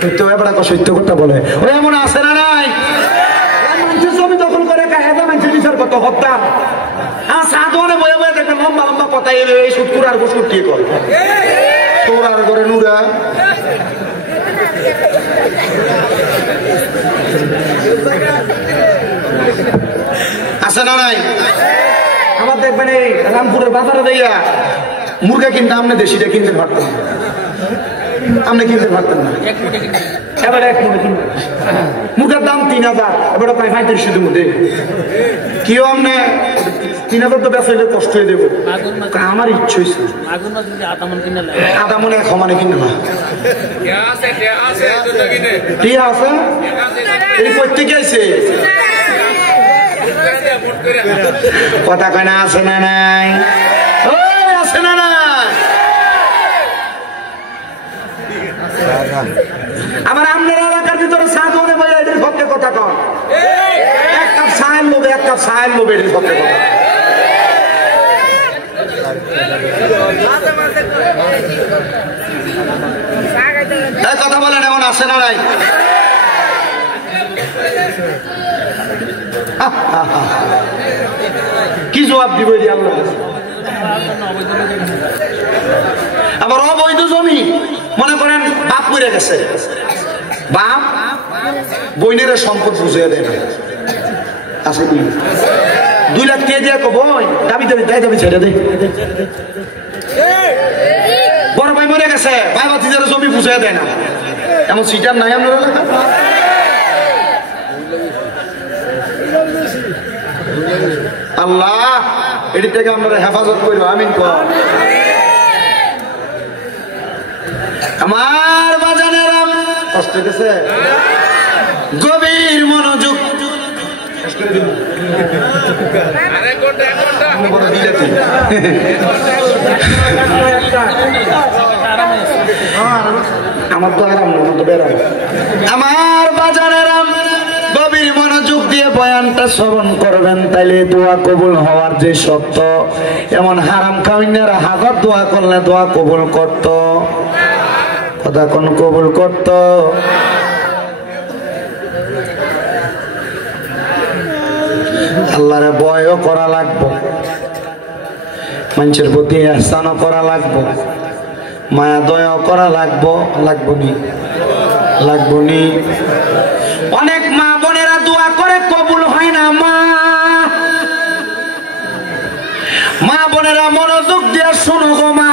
সত্য এবারটা সত্য কথা বলে, ওই এমন আছে না নাই? মানুষের জমি দখল করে এটা মানুষের বিচার করতো, হত্যা। হ্যাঁ, সাধুয়ানে বয়ে বয়ে দেখবেন লম্বা লম্বা কথা, এই সুৎকুর আর বসুর কি কর তোর আর করে নুরা। আছে না নাই? আমার দেখবেন এই রামপুরের বাজারে দেয়া মুরগা কিনতে, আপনি দেশিটা কিনতে পারতেন না, আপনি কিনতে পারতেন না। এবার এক মুরগার দাম 3000, এবার প্রায় 3500 মধ্যে। কেউ আপনি 3000 তো বেচা কষ্ট হয়ে দেবো, আমার ইচ্ছে হয়েছে আধা মনে এক সমানে কিনে না। ঠিক আছে, এই প্রত্যেকে আছে। কথা কয় না? আছে না নাই? আছে না নাই? আমার আপনার এলাকার ভিতরে সাধুনে ভাই এটির পক্ষে কথা কন, এক কাপ চায়ের লোভে, এক কাপ চায়ের লোভে এটির পক্ষে কথা বলেন। এমন আছে না নাই? কি জবাব দিব আল্লাহ? আবার অবৈধ জমি, মনে করেন বাপ মরে গেছে, বাপ বইনের সম্পদ বুঝিয়ে দেয় না, আসেনি 2 লাখ দিয়ে দিয়ে বই দাবি দাবি দায় দাবি ছেড়ে দেয়। বড় ভাই মরে গেছে, ভাই ভাতিজার জমি বুঝিয়ে দেয় না, এমন সিটার নাই আপনার এলাকা? আল্লাহ এটি থেকে আমরা হেফাজত করবো, আমিন কর। আমার বাজানেরা কষ্ট হইতেছে, গভীর মনোযোগ, আমার তো আরাম না, আমার তো বেড়াম। আমার বাজানেরা গভীর মনোযোগ দিয়ে বয়ানটা শ্রবণ করবেন, তাইলে দোয়া কবুল হওয়ার যে সত্য, এমন হারাম খাওয়াইনারা হাজার দোয়া করলে দোয়া কবুল করত, কথা কোন কবুল করত। আল্লাহরে ভয়ও করা লাগবো, মানুষের প্রতি ইহসানও করা লাগবো, মায়া দয়াও করা লাগবো, লাগবো নি? লাগবো নি? অনেক মা বোনেরা দোয়া করে কবুল হয় না। মা বোনেরা মনোযোগ দিয়ে শোনো গো মা,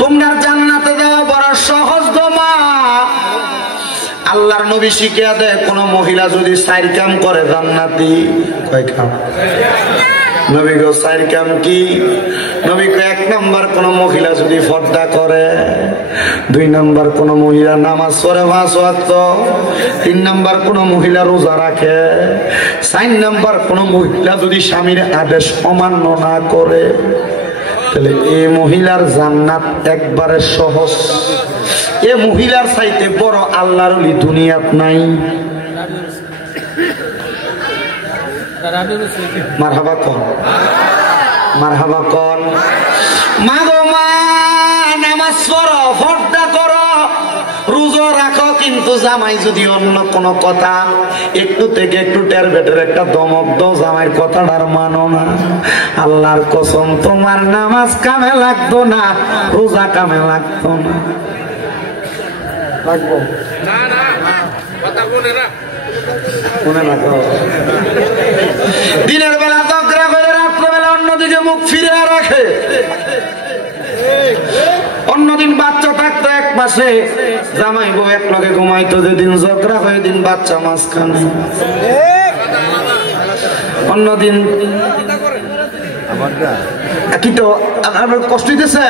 তোমরা জান্নাতে যাওয়া বড় সহজ গো মা। আল্লাহর নবী শিখিয়ে দেয়, কোন মহিলা যদি 4 কাম করে জান্নাতি। কয় কাম? নবী গো 4 কাম কি? নবী কয় 1 নাম্বার কোন মহিলা যদি পর্দা করে, 2 নাম্বার কোন মহিলা নামাজ পড়ে 5 ওয়াক্ত, 3 নাম্বার কোন মহিলা রোজা রাখে, 4 নাম্বার কোন মহিলা যদি স্বামীর আদেশ অমান্য না করে। তাহলে এই মহিলার জান্নাত একবারে সহজ। এ মহিলার চাইতে বড় আল্লাহর ওলি দুনিয়াত নাই। মারহাবা কোন, মারহাবা কোন। মা গো মা, নামাজ পড়ো, পর্দা করো, রোজা রাখো, কিন্তু জামাই যদি অন্য কোন কথা একটু থেকে একটু টের বেটের একটা দমক দাও, জামাইয়ের কথাটার মানো না, আল্লাহর কসম তোমার নামাজ কামে লাগতো না, রোজা কামে লাগতো না। লাগবো না? না, কথা বলে না, মনে রাখো। দিনের বেলা ঝগড়া করে রাত্রেবেলা অন্যদিকে মুখ ফিরে রাখে। অন্যদিন বাচ্চা থাকতো এক পাশে, জামাই বউ এক লগে ঘুমাইতো, যেদিন ঝগড়া হয় দিন বাচ্চা মাঝখানে। অন্যদিন কি তো আপনার কষ্ট হইতেছে,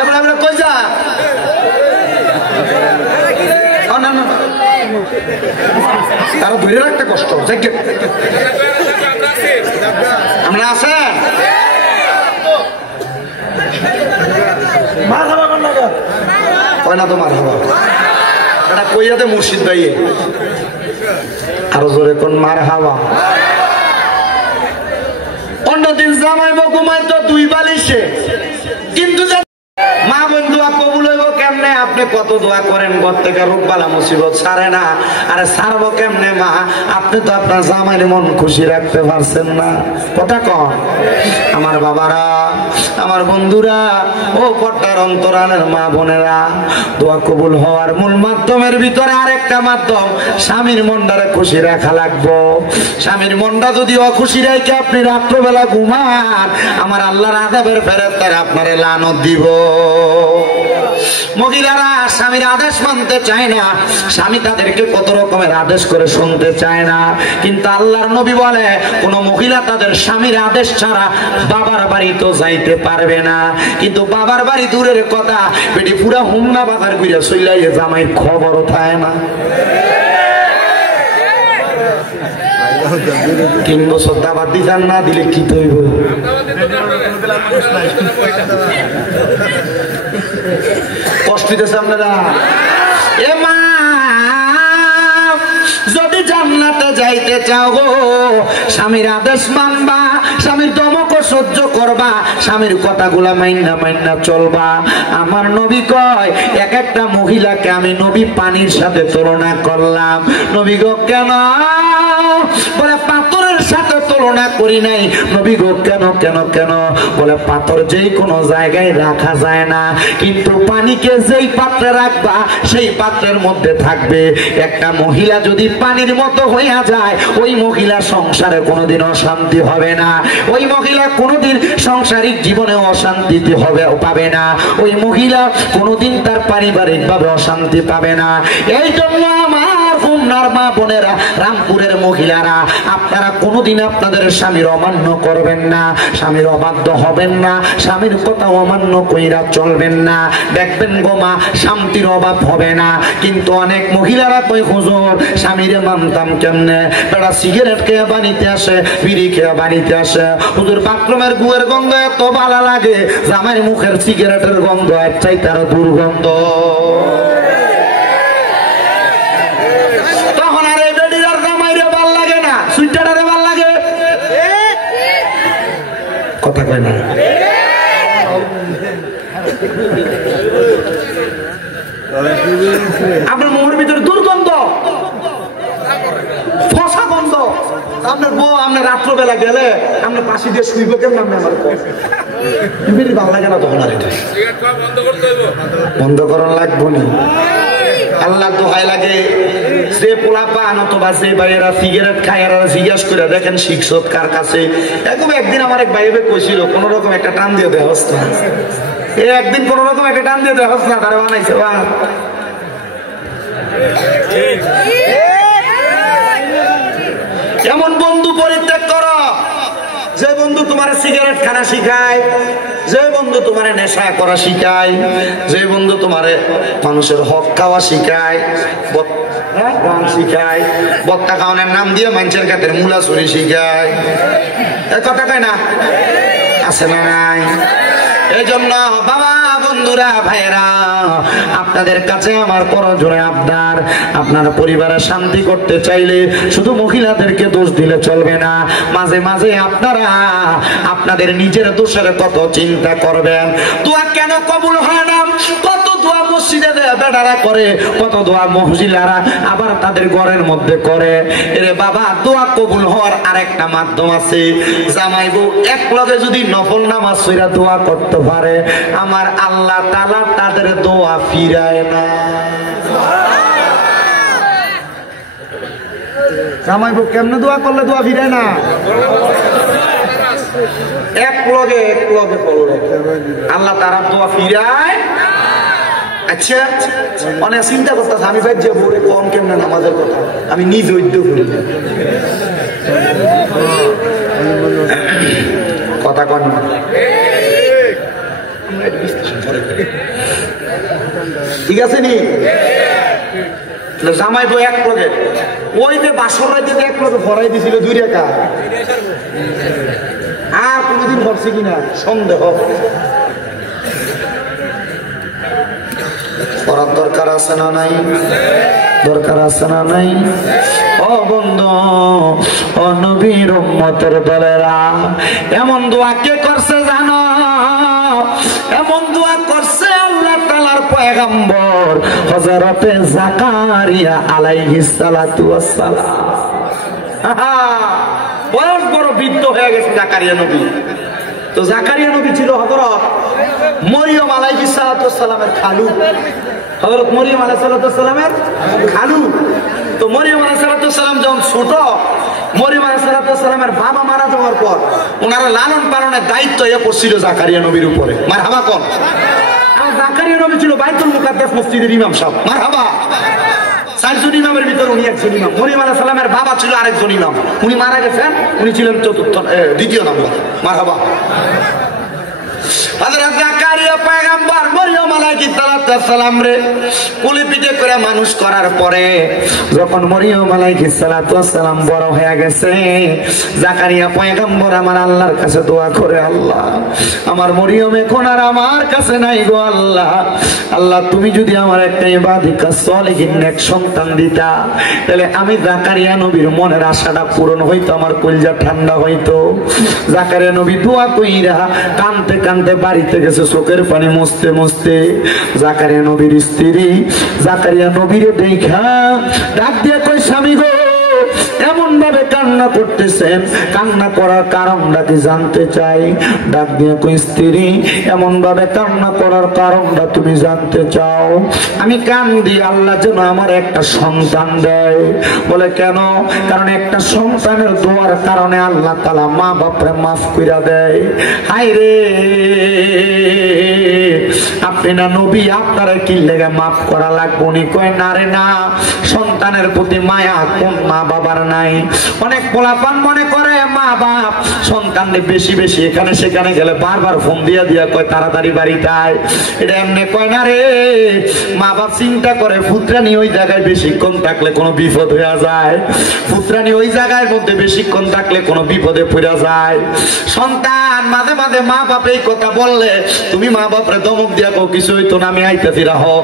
এবার আপনার কই যা তারা ধরে রাখতে কষ্ট। আমরা আছে কয় না তো মার হাবা, এটা কইয়াতে মুর্শিদ ভাইয়ে আরো জোরে কোন মার হাবা। অন্যদিন জামাই বউ ঘুমাইতো 2 বালিশে, কিন্তু মা বোন দোয়া কবুল হইব কেমনে? আপনি কত দোয়া করেন, ঘর থেকে রোগ বালা মুসিবত ছাড়ে না, আরে ছাড়বো কেমনে মা? আপনি তো আপনার জামাইয়ের মন খুশি রাখতে পারছেন না, কথা কন। আমার বাবারা, আমার বন্ধুরা, ও পর্দার অন্তরালের মা বোনেরা, দোয়া কবুল হওয়ার মূল মাধ্যমের ভিতরে আরেকটা মাধ্যম, স্বামীর মনটারে খুশি রাখা লাগবো। স্বামীর মনটা যদি অখুশি রেখে আপনি রাত্রবেলা ঘুমান, আমার আল্লাহর আযাবের ফেরেশতারা আপনারে লানত দিব। মহিলারা স্বামীর আদেশ মানতে চায় না, স্বামী তাদেরকে কত রকমের আদেশ করে শুনতে চায় না, কিন্তু আল্লাহর নবী বলে কোন মহিলা তাদের স্বামীর আদেশ ছাড়া বাবার বাড়ি তো যাইতে পারবে না। কিন্তু বাবার বাড়ি দূরের কথা, বেটি পুরা হুমনা বাজার কইরা চইলাইয়ে জামাইয়ের খবরও থাকে না। 3 বছর দাবাত দিতেন না দিলে কি তৈব? কষ্ট দিতেছে আপনারা। এ মা, যদি জান্নাতে যাইতে চাও গো, স্বামীর আদেশ মানবা, স্বামীর দমক সহ্য করবা, স্বামীর কথাগুলা মাইন্না মাইন্না চলবা। আমার নবী কয়, এক একটা মহিলাকে আমি নবী পানির সাথে তুলনা করলাম। নবী গো কেন? বলে পাথরের সাথে তুলনা করি নাই। নবী গো কেন কেন কেন? বলে পাথর যেই কোনো জায়গায় রাখা যায় না, কিন্তু পানিকে যেই পাত্রে রাখবা সেই পাত্রের মধ্যে থাকবে। একটা মহিলা যদি পানির মতো হইয়া যায়, ওই মহিলা সংসারে কোনোদিন অশান্তি হবে না, ওই মহিলা কোনোদিন সাংসারিক জীবনে অশান্তি পাবে না, ওই মহিলা কোনোদিন তার পারিবারিক ভাবে অশান্তি পাবে না। এই জন্য আমার মা বোনেরা, রামপুরের মহিলারা, আপনারা কোনোদিন আপনাদের স্বামীর অমান্য করবেন না, স্বামীর অবাধ্য হবেন না, স্বামীর কথা অমান্য কইরা চলবেন না। দেখবেন গো মা, শান্তির অভাব হবে না। কিন্তু অনেক মহিলারা কই হুজুর স্বামীরে মানতাম কেমনে? বেড়া সিগারেট খেয়ে বাড়িতে আসে, বিড়ি খেয়ে বাড়িতে আসে, হুজুর বাথরুমের গুয়ের গন্ধ এত ভালো লাগে, জামাইয়ের মুখের সিগারেটের গন্ধ এর চাইতে আরো দুর্গন্ধ। তখন আর এই বেডির আর জামাইরে ভাল লাগে না, সুইটারে ভাল লাগে। কথা কয় না? আপনার মুখের ভিতরে দুর্গন্ধ, ফসা গন্ধ। আপনার বউ আপনার রাত্রবেলা গেলে আপনার পাশে দিয়ে শুইব কেমন? আপনার ভালো লাগে না তখন। আর এটা বন্ধ করার লাগবো না। আল্লাহ দোহাই লাগে, যে পোলা পান অথবা যে ভাইয়েরা সিগারেট খায় এরা জিজ্ঞাস করে দেখেন শিক্ষক কার কাছে। এরকম একদিন আমার এক ভাই কইছিল কোন রকম একটা টান দিয়ে দেওয়া হচ্ছে, একদিন কোন রকম একটা টান দিয়ে দেওয়া হচ্ছে না, তারা বানাইছে। এমন বন্ধু পরিত্যাগ করো যে বন্ধু তোমার সিগারেট খানা শিখায়, যে বন্ধু তোমার নেশা করা শিখায়, যে বন্ধু তোমার মানুষের হক খাওয়া শিখায়, গান শিখায়, বত্তা খাওয়ানোর নাম দিয়ে মানুষের কাছে মূলা চুরি শিখায়। কথা কয় না? আছে না নাই? এই জন্য বাবা, বন্ধুরা, ভাইরা, আপনাদের কাছে আমার করজোড়ে আবদার, আপনার পরিবারে শান্তি করতে চাইলে শুধু মহিলাদেরকে দোষ দিলে চলবে না। মাঝে মাঝে আপনারা আপনাদের নিজের দোষের কত চিন্তা করবেন। দোয়া কেন কবুল হয় না? কত দোয়া মসজিদে বেড়ারা করে, কত দোয়া মহিলারা আবার তাদের ঘরের মধ্যে করে। এরে বাবা, দোয়া কবুল হওয়ার আরেকটা মাধ্যম আছে। জামাই বউ এক লগে যদি নফল নামাজ পড়া দোয়া করতে পারে, আমার আল্লাহ তাআলা তাদের দোয়া ফিরায় না। জামাই বউ কেমনে দোয়া করলে দোয়া ফিরায় না? এক লগে পড়লে আল্লাহ তাআলা দোয়া ফিরায়। আচ্ছা, অনেক চিন্তা করতেছে আমি ভাই যে বলে কম কেমনে নামাজের কথা, আমি নিজ ঐদ্য করি কথা কন। ঠিক আছে নি? জামাই বউ এক লগে, ওই যে বাসর রাইতে এক লগে ভরাই দিছিল 2 টাকা, আর কোনদিন ভরছে কিনা সন্দেহ। করার দরকার আছে না নাই? দরকার আছে না নাই? ও বন্ধু, ও নবীর উম্মতের দলেরা, এমন দোয়া কে করছে জানো? এমন দোয়া করছে আল্লাহ তাআলার পয়গম্বর হযরতে জাকারিয়া আলাইহিস সালাতু ওয়াস সালাম। বয়স বড় বৃদ্ধ হয়ে গেছে জাকারিয়া নবী। তো জাকারিয়া নবী ছিল হযরত মরিয়ম আলাইহিস সালাতু ওয়াস সালামের খালু। হযরত মরিয়ম আলাইহিস সালাতু ওয়াস সালামের খালু। তো মরিয়ম আলাইহিস সালাতু ওয়াস সালাম যখন ছোট, মরিয়ম আলাইহিস সালাতু ওয়াস সালামের বাবা মারা যাওয়ার পর ওনারা লালন পালনের দায়িত্ব এ পড়ছিল জাকারিয়া নবীর উপরে। মারহাবা কোন? আর জাকারিয়া নবী ছিল বাইতুল মুকাদ্দাস মসজিদের ইমাম সাহেব। মারহাবা। 4 জন ইমামের ভিতর উনি একজন ইমাম। মরিয়ম আলাইহিস সালামের বাবা ছিল আরেকজন ইমাম, উনি মারা গেছেন, উনি ছিলেন দ্বিতীয় নম্বর। মারহাবা। হযরত জাকারিয়া পয়গম্বর মরিয়ম আলাইহিস সালাম রে কুলি পিঠে করে মানুষ করার পরে যখন মরিয়ম আলাইহিস সালাম বড় হয়ে গেছে, জাকারিয়া পয়গম্বর আমার আল্লাহর কাছে দোয়া করে, আল্লাহ আমার মরিয়ম এখন আর আমার কাছে নাই গো আল্লাহ, আল্লাহ তুমি যদি আমার একটা ইবাদিকা সলিহিন নেক সন্তান দিতা, তাহলে আমি জাকারিয়া নবীর মনের আশাটা পূরণ হইতো, আমার কলিজা ঠান্ডা হইতো। জাকারিয়া নবী দোয়া কইরা কানতে কানতে বাড়িতে গেছে, চোখের পানি মুছতে মুছতে জাকারিয়া নবীর স্ত্রী জাকারিয়া নবীরে দেখা ডাক দিয়ে কই, স্বামী গো এমন ভাবে কান্না করতেছেন, কান্না করার কারণটা কি জানতে চাই? ডাক দিয়ে কই স্ত্রী, এমন ভাবে কান্না করার কারণটা তুমি জানতে চাও? আমি কান্দি আল্লাহ যেন আমার একটা সন্তান দেয়। বলে কেন? কারণ একটা সন্তানের দোয়ার কারণে আল্লাহ তাআলা মা বাপরে মাফ কইরা দেয়। হায় রে, আপনি না নবী, আপনারা কি লেগে মাফ করা লাগবে? উনি কয় না রে না, সন্তানের প্রতি মায়া কোন মা বাবার নাই? অনেক পোলাপান মনে করে মা বাপ সন্তানকে বেশি বেশি এখানে সেখানে গেলে বারবার ফোন দিয়া দিয়া কয় তাড়াতাড়ি বাড়িতে আয়। এটা এমনি কয় না রে, মা বাপ চিন্তা করে পুত্রানি ওই জায়গায় বেশিক্ষণ থাকলে কোনো বিপদ হয়ে যায়, পুত্রানি ওই জায়গার মধ্যে বেশিক্ষণ থাকলে কোনো বিপদে পড়া যায়। সন্তান মাঝে মাঝে মা বাপ এই কথা বললে তুমি মা বাপরে ধমক দিয়া কও কিছু হইতো না, আমি আইতাছি, রাহো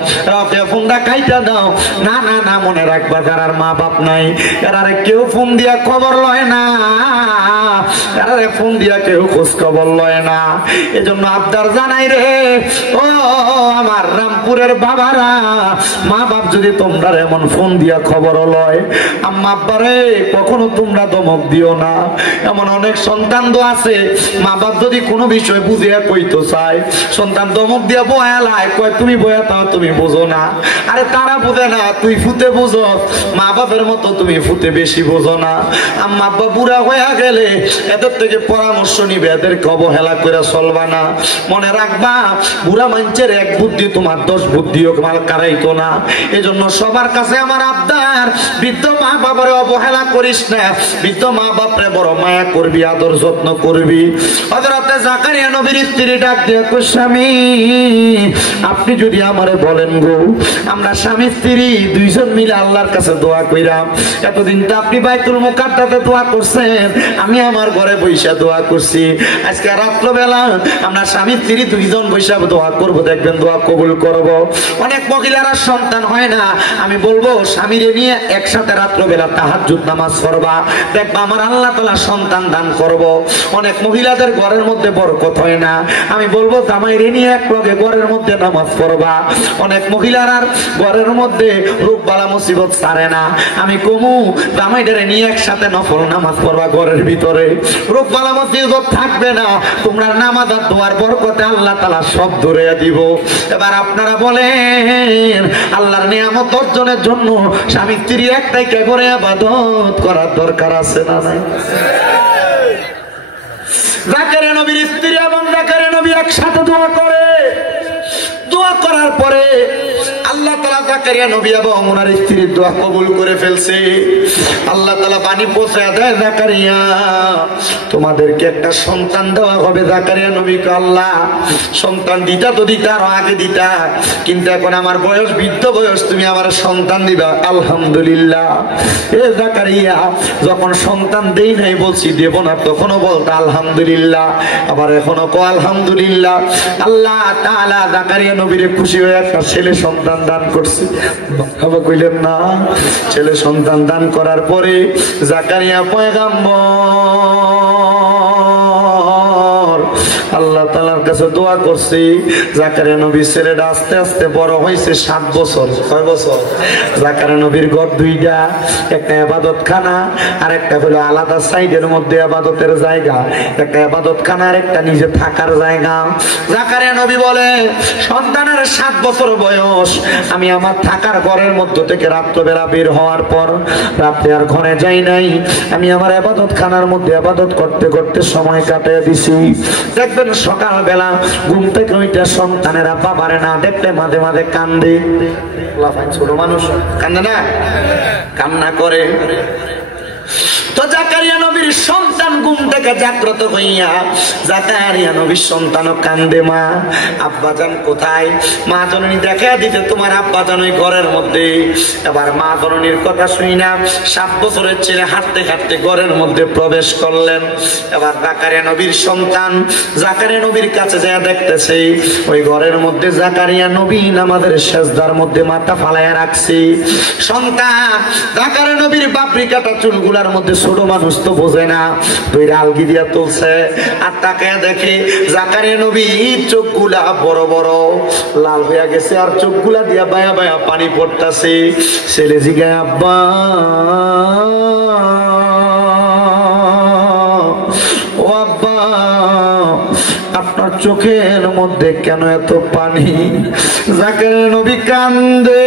ফোনটা কাইটা দাও। না না না, মনে রাখবা যারার মা বাপ নাই এরারে কেউ ফোন দিয়া খবর লয় না, এরারে ফোন দিয়া কেউ খোঁজ খবর লয় না। এজন্য আবদার জানাই রে ও আমার রামপুরের বাবারা, মা বাপ যদি তোমরা এমন ফোন দিয়া খবর লয়, আম্মা আব্বারে কখনো তোমরা ধমক দিও না। এমন অনেক সন্তান তো আছে মা বাপ যদি কোনো বিষয় বুঝিয়া কইতো চায়, সন্তান ধমক দিয়া বয়ালায়, কয় তুমি বয়া তাও তুমি বোঝো না। আরে তারা বুঝে না, তুই ফুতে বুঝো, মা বাপের মতো তুমি ফুতে বেশি বোঝো না। আম্মা আব্বা বুড়া হয়ে গেলে এদের থেকে পরামর্শ নিবে, এদেরকে অবহেলা করে চলবা না। মনে রাখবা বুড়া মানুষের এক বুদ্ধি তোমার 10 বুদ্ধিও মাল কারাইতো না। এজন্য সবার কাছে আমার আবদার, বৃদ্ধ মা বাবার অবহেলা করিস না, বৃদ্ধ মা বাপরে বড় মায়া করবি, আদর যত্ন করবি। হযরতে জাকারিয়া নবীর স্ত্রী ডাক দিয়ে কই স্বামী, আপনি যদি আমারে বলেন গো, আমরা স্বামী স্ত্রী দুইজন মিলে আল্লাহর কাছে দোয়া কইরাম। এতদিন তো আপনি বাইতুল মুকাদ্দাসে দোয়া করছেন, আমি আমার ঘরে বইসা দোয়া করছি। আজকে রাত্রবেলা আমরা স্বামী স্ত্রী দুইজন বইসা দোয়া করব, দেখবেন দোয়া কবুল করব। অনেক মহিলারা সন্তান হয় না, আমি বলবো স্বামীরে নিয়ে একসাথে রাত্রবেলা তাহাজ্জুদ নামাজ পড়বা, দেখবা আমার আল্লাহ তাআলা সন্তান দান করব। অনেক মহিলাদের ঘরের মধ্যে বরকত হয় না, আমি বলবো জামাইরে নিয়ে একলগে ঘরের মধ্যে নামাজ পড়বা। অনেক মহিলার ঘরের মধ্যে রোগ বালা মুসিবত ছাড়ে না, আমি কমু জামাইটারে নিয়ে একসাথে নফল নামাজ পড়বা ঘরের ভিতরে, রোগ বালা মুসিবত থাকবে না। তোমরা নামাজ আর দোয়ার বরকতে আল্লাহ তাআলা সব ধরে দিব। এবার আপনারা বলেন আল্লাহর নিয়ামত অর্জনের জন্য স্বামী স্ত্রী একটাই কে করে ইবাদত করার দরকার আছে না নাই? জাকারিয়া নবীর স্ত্রী এবং জাকারিয়া নবী একসাথে দোয়া করে, দোয়া করার পরে আল্লাহ তাআলা জাকারিয়া নবী এবং ওনার স্ত্রীর দোয়া কবুল করে ফেলছে। আল্লাহ তাআলা বাণী পৌঁছে দেয়, জাকারিয়া তোমাদেরকে একটা সন্তান দেওয়া হবে। জাকারিয়া নবীকে আল্লাহ সন্তান দিতা তো দিতা, আরো আগে দিতা, কিন্তু এখন আমার বয়স বৃদ্ধ বয়স, তুমি আমার সন্তান দিবা। আলহামদুলিল্লাহ। এ জাকারিয়া যখন সন্তান দেই নাই বলছি দেব না, তখনও বলতো আলহামদুলিল্লাহ, আবার এখনো কো আলহামদুলিল্লাহ। আল্লাহ তাআলা জাকারিয়া নবীরে খুশি হয়ে একটা ছেলে সন্তান দান করছে। বাবা কইলেন না, ছেলে সন্তান দান করার পরে জাকারিয়া পয়গাম্বর আল্লাহ তাআলার কাছে দোয়া করছি। জাকারিয়া নবীর ছেলেটা আস্তে আস্তে বড় হয়েছে, 7 বছর। 6 বছর? জাকারিয়া নবীর ঘর দুইটা, একটা ইবাদতখানা আর একটা হলো আলাদা সাইডের মধ্যে ইবাদতের জায়গা, একটা ইবাদতখানা আর একটা নিজে থাকার জায়গা। জাকারিয়া নবী বলে সন্তানের 7 বছর বয়স, আমি আমার থাকার ঘরের মধ্য থেকে রাত্রবেলা বের হওয়ার পর রাতে আর ঘরে যাই নাই, আমি আমার ইবাদতখানার মধ্যে ইবাদত করতে করতে সময় কাটিয়ে দিছি। দেখবেন সকালবেলা ঘুম থেকে ওইটা সন্তানেরা বাবারে না দেখলে মাঝে মাঝে কান্দে। ছোট মানুষ কান্দে না, কান্না করে। তো জাকারিয়া নবীর সন্তান ঘুম থেকে জাগ্রত হইয়া জাকারিয়া নবীর সন্তানও কান্দে, মা আব্বাজান কোথায়? মা জননী দেখা দিতে তোমার আব্বাজান ওই ঘরের মধ্যে। এবার মা জননীর কথা শুনি না 7 বছরের ছেলে হাঁটতে হাঁটতে ঘরের মধ্যে প্রবেশ করলেন। এবার জাকারিয়া নবীর সন্তান জাকারিয়া নবীর কাছে যা দেখতেছে ওই ঘরের মধ্যে জাকারিয়া নবী নামাজের সেজদার মধ্যে মাথা ফালাইয়া রাখছে। সন্তান জাকারিয়া নবীর বাবরি কাটা চুলগুলার মধ্যে, ছোট মানুষ তো বোঝে না, তুই আলগি দিয়া তুলছে আর তাকে দেখে জাকারিয়া নবীর চোখগুলা বড় বড় লাল হইয়া গেছে আর চোখগুলা দিয়া বায়া বায়া পানি পড়তাছে। ছেলে জিগায় আব্বা চোখের মধ্যে কেন এত পানি? জাকারিয়া নবী কান্দে,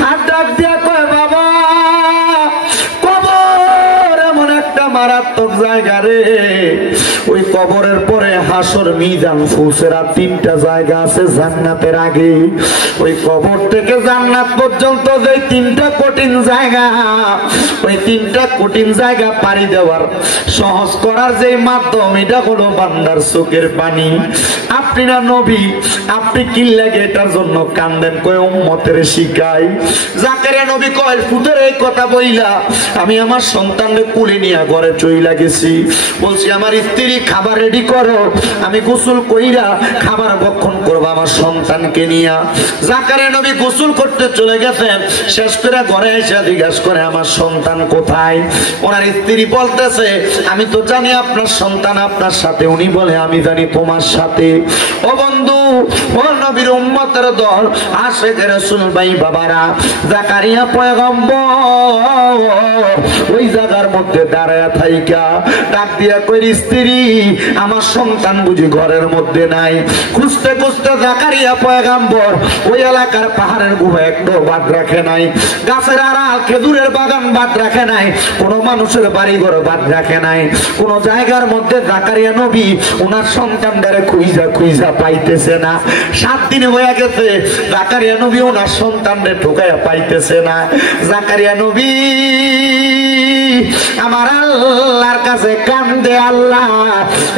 হাত ডাক দিয়া কয় বাবা, কবর এমন একটা মারাত্মক জায়গা রে, ওই কবরের পরে হাসর, মিজান, ফুলসিরাত, তিনটা জায়গা আছে জান্নাতের আগে। ওই কবর থেকে জান্নাত পর্যন্ত যে তিনটা কঠিন জায়গা, ওই তিনটা কঠিন জায়গা পাড়ি দেওয়ার সহজ করার যে মাধ্যম, এটা হলো বান্দার চোখের পানি। আপনি না নবী, আপনি কি লাগে এটার জন্য কান্দেন? কয় উম্মতের শিখাই। জাকারিয়া নবী কয় ফুটের এই কথা বইলা আমি আমার সন্তানকে কুলে নিয়ে ঘরে চইলা গেছি। বলছি আমার স্ত্রী খাবার রেডি করো, আমি গোসল কইরা খাবার ভক্ষণ করবো আমার সন্তানকে নিয়া। জাকারিয়া নবী গোসল করতে চলে গেছেন, শেষ করে ঘরে এসে জিজ্ঞাসা করে আমার সন্তান কোথায়? ওনার স্ত্রী বলতেছে আমি তো জানি আপনার সন্তান আপনার সাথে। উনি বলে আমি জানি তোমার সাথে। ও বন্ধু, ও নবীর উম্মতের দল, আশিক রাসূল ভাই বাবারা, জাকারিয়া পয়গম্বর ওই জায়গার মধ্যে দাঁড়ায় থাইকা ডাক দিয়া কই স্ত্রী আমার সন্তান বুঝি ঘরের মধ্যে নাই। খুঁজতে খুঁজতে জাকারিয়া পয়গম্বর ওই এলাকার পাহাড়ের গুহা একটু বাদ রাখে নাই, গাছের আড়াল, খেজুরের বাগান বাদ রাখে নাই, কোনো মানুষের বাড়ি ঘর বাদ রাখে নাই। কোন জায়গার মধ্যে জাকারিয়া নবী ওনার সন্তানদের খুঁজা খুঁজা পাইতেছে না। 7 দিন হয়ে গেছে, জাকারিয়া নবী ওনার সন্তানদের ঢুকাইয়া পাইতেছে না। জাকারিয়া নবী আমার আল্লাহর কাছে কান্দে, আল্লাহ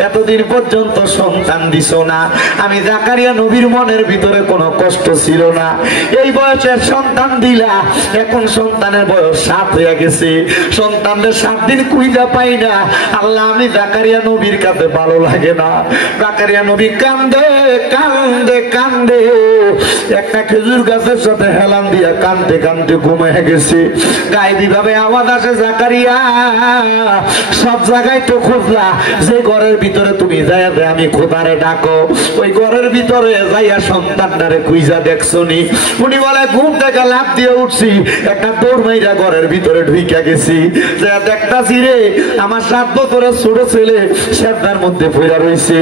এতদিন পর্যন্ত সন্তান দিছ না। আমি জাকারিয়া নবীর মনের ভিতরে কোনো কষ্ট ছিল না, এই বয়সের সন্তান দিলা, এখন সন্তানের বয়স 7 হয়ে গেছে, সন্তানদের 7 দিন খুঁজা পাই না। আল্লাহ আমি জাকারিয়া নবীর কাছে ভালো লাগে না। জাকারিয়া নবী কান্দে কান্দে কান্দে একটা খেজুর গাছের সাথে হেলান দিয়া কান্দতে কান্দতে ঘুমিয়ে গেছে। গায়েবী ভাবে আওয়াজ আসে, জাকারিয়া সব জায়গায় তো খুঁজলা, যে ঘরের ভিতরে তুমি যাইয়া দে আমি খোদারে ডাকো, ওই ঘরের ভিতরে যাইয়া সন্তানটারে খুঁজা দেখছো নি? উনি বলে ঘুম থেকে লাফ দিয়ে উঠছি, একটা দৌড় মাইরা ঘরের ভিতরে ঢুইকা গেছি, দেখতাছি রে আমার 7 বছরের ছোট ছেলে সেদার মধ্যে পড়া রয়েছে,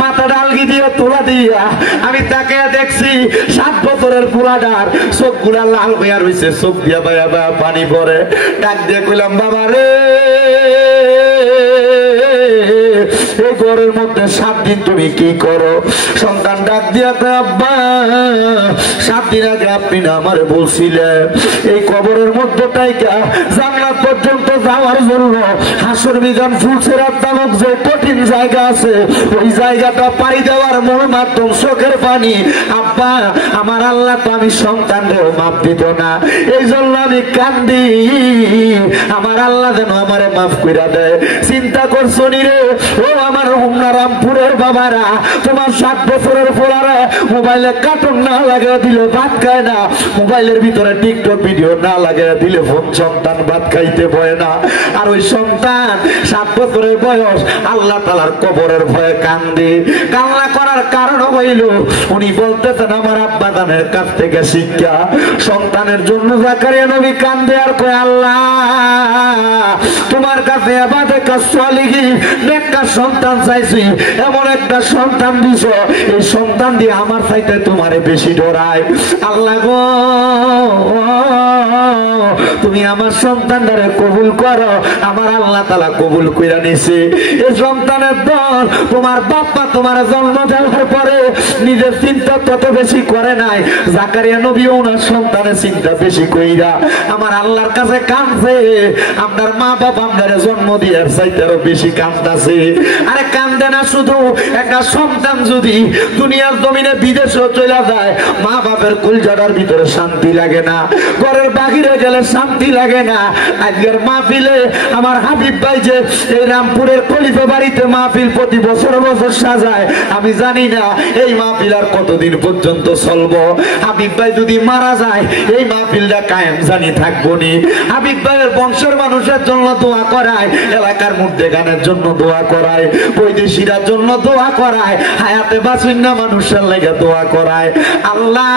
মাথা ডালগি দিয়ে তোলা দিয়া আমি তাকে দেখছি 7 বছরের পোলাডার চোখ গুলা লাল হইয়া রয়েছে, চোখ দিয়া বায়া বায়া পানি পড়ে। ডাক দিয়ে কইলাম বাবা রে, এই ঘরের মধ্যে 7 দিন তুমি কি করো? সন্তান ডাক দিয়া আব্বা 7 দিন আগে আপনি না আমারে বলছিলেন এই কবরের মধ্যে টাইকা জান্নাত পর্যন্ত যাওয়ার জন্য হাসর, মিজান, ফুলসিরাত নামক যে কঠিন জায়গা আছে, ওই জায়গাটা পাড়ি দেওয়ার মূল মাধ্যম চোখের পানি। আব্বা আমার আল্লাহ তো আমি সন্তানরেও মাপ দিত না, এই জন্য আমি কান্দি, আমার আল্লাহ যেন আমারে মাফ কইরা দেয়। চিন্তা করছো নি রে ও আমার রামপুরের বাবারা, তোমার 7 বছরের পোলারা মোবাইলে কার্টুন না লাগিয়ে দিলে ভাত খায় না, মোবাইলের ভিতরে টিকটক ভিডিও না লাগিয়ে দিলে সন্তান ভাত খাইতে পারে না। আর ওই সন্তান 7 বছরের বয়স আল্লাহ তাআলার কবরের ভয়ে কান্দে। কান্না করার কারণ হইল উনি বলতেছেন আমার আব্বা জানের কাছ থেকে শিক্ষা। সন্তানের জন্য জাকারিয়া নবী কান্দে আর কয় আল্লাহ তোমার কাছে আবাদে কাসসালিহি নেককার সন্তান চাইছি, এমন একটা সন্তান দিছ, এই সন্তান দিয়ে আমার চাইতে তোমারে বেশি ডরায়। আল্লাহ গো তুমি আমার সন্তানটারে কবুল করো। আমার আল্লাহ তাআলা কবুল কইরা নিছে। এই সন্তানের দল তোমার বাপ্পা তোমার জন্ম দেওয়ার পরে নিজের চিন্তা তত বেশি করে নাই, জাকারিয়া নবী ওনার সন্তানের চিন্তা বেশি কইরা আমার আল্লাহর কাছে কাঁদছে। আপনার মা বাবা আপনার জন্ম দিয়ার চাইতে আরো বেশি কাঁদতাছে। আরে কান্দে না শুধু, একটা সন্তান যদি দুনিয়ার জমিনে বিদেশে চলে যায়, মা বাপের কলজাটার ভিতরে শান্তি লাগে না, ঘরের বাহিরে গেলে শান্তি লাগে না। আজকের মাহফিলে আমার হাবিব ভাই যে এই রামপুরের খলিফা বাড়িতে মাহফিল প্রতি বছর বছর সাজায়, আমি জানি না এই মাহফিল আর কতদিন পর্যন্ত চলবো। হাবিব ভাই যদি মারা যায় এই মাহফিলটা কায়েম জানি থাকবো নি। হাবিব ভাইয়ের বংশের মানুষের জন্য দোয়া করায়, এলাকার মধ্যে গানের জন্য দোয়া করায়, বৈদেশিরার জন্য দোয়া করায়, হায়াতে বাসিন্দা মানুষের লেগে দোয়া করায়। আল্লাহ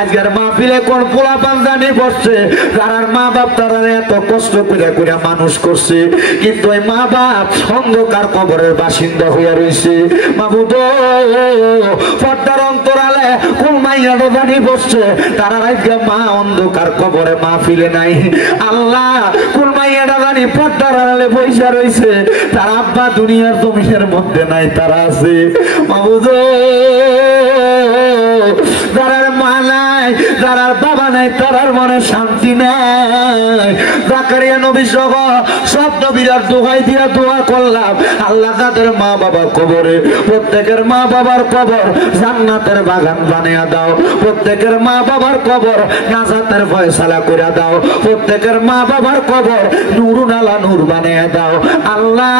আজকের মাহফিলে কোন পোলা পাঞ্জানি বসছে, যারার মা বাপ তারা এত কষ্ট করে করে মানুষ করছে, কিন্তু ওই মা বাপ অন্ধকার কবরের বাসিন্দা হইয়া রয়েছে। মাহবুব পর্দার অন্তরালে কোন মাইয়া বানি বসছে, তারা আজকে মা অন্ধকার কবরে মাহফিলে নাই। আল্লাহ কোন মাইয়াটা জানি পর্দার আড়ালে বইসা রয়েছে, তার আব্বা দুনিয়ার জমিনের মধ্যে নাই, তারা আছে। মাহবুব যারার মা নাই, যারার বাবা নাই, তারার মনে শান্তি নাই। জাকারিয়া নবী সহ সব নবীরা দোহাই দিয়া দোয়া করলাম, আল্লাহ যাদের মা বাবা কবরে, প্রত্যেকের মা বাবার কবর জান্নাতের বাগান বানিয়ে দাও, প্রত্যেকের মা বাবার কবর নাজাতের ফয়সালা করে দাও, প্রত্যেকের মা বাবার কবর নূরুন আলা নূর বানিয়ে দাও। আল্লাহ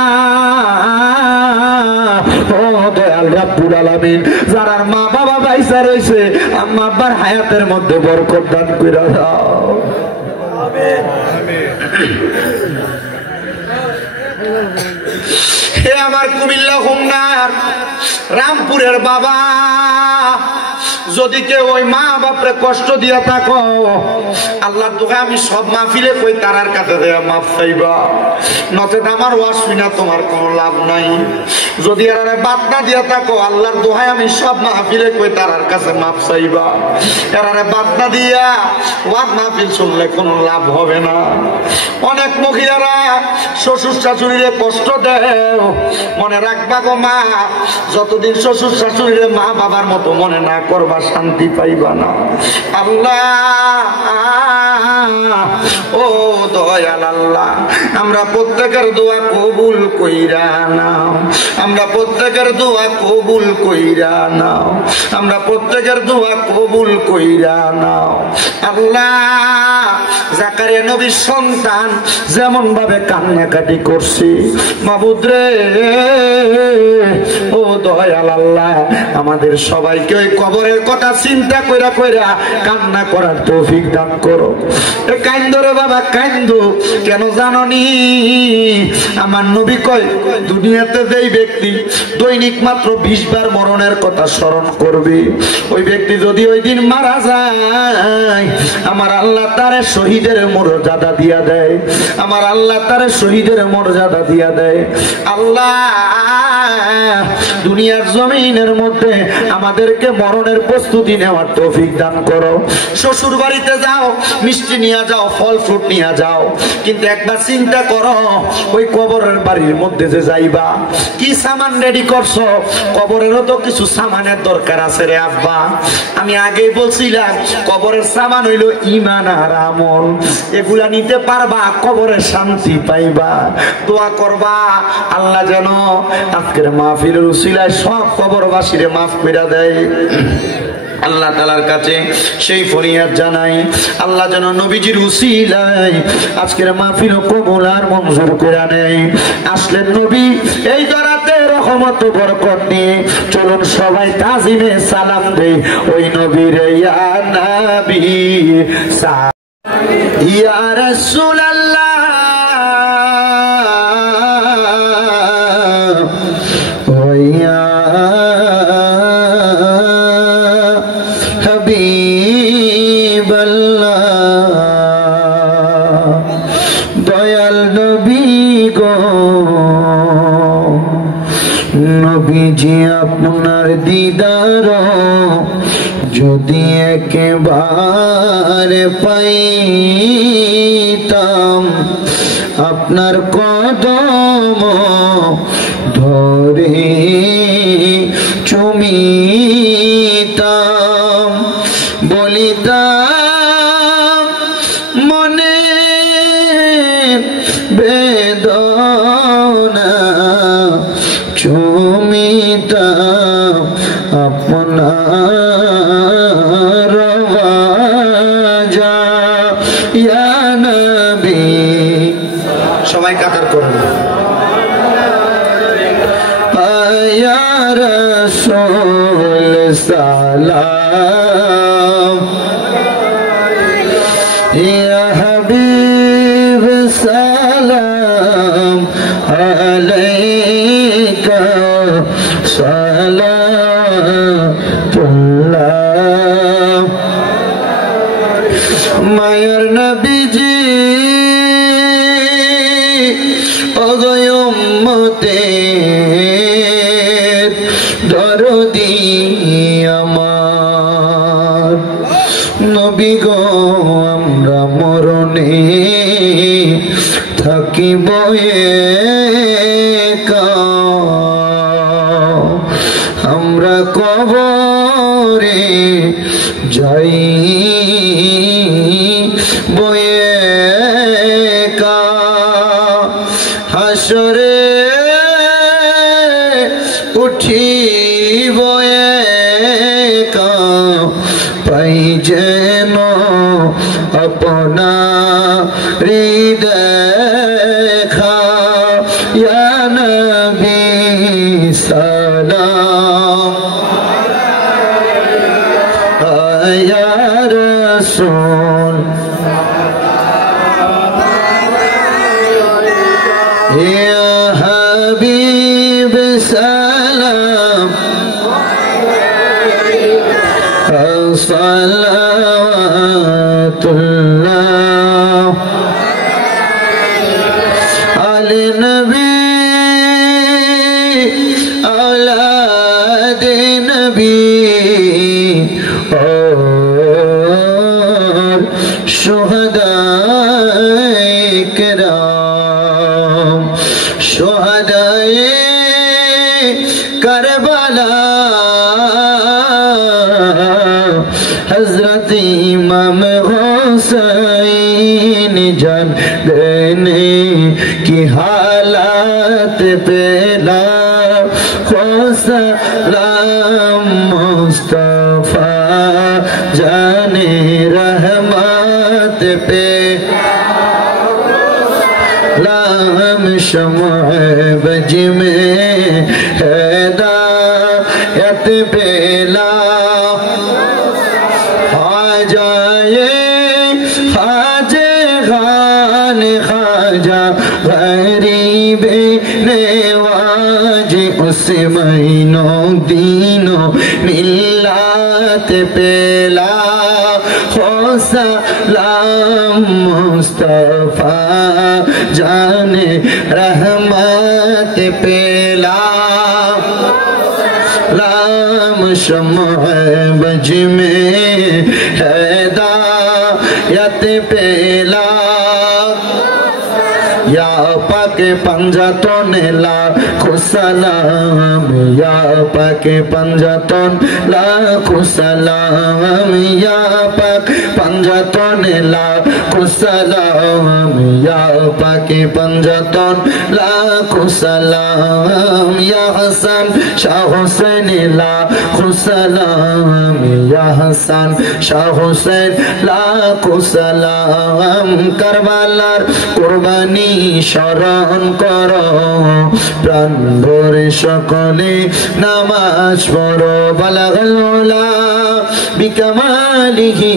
ও দয়াল রাব্বুল আলামিন, যারার মা বাবা বাইসা রয়েছে, আম্মা আব্বার হায়াতের মধ্যে বরকত দান করে দাও। হে আমার কুমিল্লা হোমনার রামপুরের বাবা, যদি কেউ ওই মা বাপরে কষ্ট দিয়া থাকো, আল্লাহর দোহাই আমি সব মাহফিলে কই তারার কাছে দেয়া মাফ চাইবা, নচেত আমার ওয়াজ শুনা তোমার কোনো লাভ নাই। যদি এরারে বাদনা দিয়া থাকো, আল্লাহর দোহাই আমি সব মাহফিলে কই তারার কাছে মাফ চাইবা। এরারে বাদনা দিয়া ওয়াজ মাহফিল শুনলে কোনো লাভ হবে না। অনেক মহিলারা শ্বশুর শাশুড়িরে কষ্ট দেয়, মনে রাখবা গো মা, যতদিন শ্বশুর শাশুড়িরে মা বাবার মতো মনে না করবা, শান্তি পাইবা না। আল্লাহ ও দয়াল আল্লাহ, আমরা প্রত্যেকের দোয়া কবুল কইরা নাও, আমরা প্রত্যেকের দোয়া কবুল কইরা নাও, আমরা প্রত্যেকের দোয়া কবুল কইরা নাও। আল্লাহ জাকারিয়া নবীর সন্তান যেমন ভাবে কান্নাকাটি করছি, মাবুদ রে ও দয়াল আল্লাহ, আমাদের সবাইকে ওই কবরের কথা চিন্তা কইরা কইরা কান্না করার তৌফিক দান করো। এ কান্দো রে বাবা কান্দো, কেন জাননি? আমার নবী কয়, দুনিয়াতে যেই ব্যক্তি দৈনিক মাত্র 20 বার মরণের কথা স্মরণ করবে, ওই ব্যক্তি যদি ওই দিন মারা যায়, আমার আল্লাহ তারে শহীদের মর্যাদা দিয়া দেয়, আমার আল্লাহ তারে শহীদের মর্যাদা দিয়া দেয়। আল্লাহ দুনিয়ার জমিনের মধ্যে আমাদেরকে মরণের প্রস্তুতি নেওয়ার তৌফিক দান করো। শ্বশুর বাড়িতে যাও, মিষ্টি নিয়ে যাও, ফল ফ্রুট নিয়ে যাও, কিন্তু একবার চিন্তা করো, ওই কবরের বাড়ির মধ্যে যে যাইবা, কি সামান রেডি করছো? কবরেরও তো কিছু সামানের দরকার আছে রে আব্বা। আমি আগেই বলছিলাম, কবরের সামান হইলো ঈমান আর আমল, এগুলা নিতে পারবা, কবরের শান্তি পাইবা। দোয়া করবা আল্লাহ যেন আজকের মাহফিলের উসিলায় সব কবরবাসীরে মাফ করে দেয়। আল্লাহ তাআলার কাছে সেই ফরিয়াদ জানাই, আল্লাহ যেন নবীজির উসিলায় আজকের মাহফিল কবুল আর মঞ্জুর করে নেয়। আসলেন নবী এই দরাতে রহমত বরকত নিয়ে, চলুন সবাই তাজিমে সালাম দেই ওই নবীর। ইয়া নবী ইয়া রাসূলুল্লাহ ইয়া দয়াল নবী গো, নবীজি আপনার দিদার যদি একেবারে পাইতাম, আপনার কদম ধরে চুমিতাম, বলিতাম মনে বেদনা, চুমিতাম আপনার ওয়াজা। ইয়া নবী, সবাই কাতার করুন। ইয়া রাসূল সালাম, ইয়া হাবিব সালাম আলাইকা সালাতুল্লাহ মায়ার নবীজি ওগো উম্মতের দরদি আমার নবী গো আমরা মরণে থাকিব একা আমরা কবরে যাই বয়ে কা হাসরে উঠিব একা পাই যেন আপনা দেখা ইয়া নবী সালাম ইয়া রাসূল ইয়া হাবিব সালাম সালাতুল্লাহ আলে নবী औलाद नबी और शुहदाए किराम शुहदाए करबला हजरत इमाम हुसैन जान देने की हालत पेला सलाम मुस्तफा जाने रहमत पे लाम शम्अ बज में हिदायत पेला आ जाए खाजे खान खाजा गरीबे नेवाज उस महीनों दीनों मिल्लात पेला हो सलाम मुस्तफा जाने रहमत पेला लाम शम्अ बज में हिदायत पेला या पाके पंजातन लाखो सलाम या पाके पंजातन लाखो सलाम या पाक पंजातन लाखो सलाम या पाके पंजातन लाखो सलाम या हसन शाह हुसैन लाखो सलाम या हसन शाह हुसैन लाखो सलाम करबलार कुरबानी शरण करो प्राण भरे सकले नामाज पढ़ो बलागल उला बिकमालिही।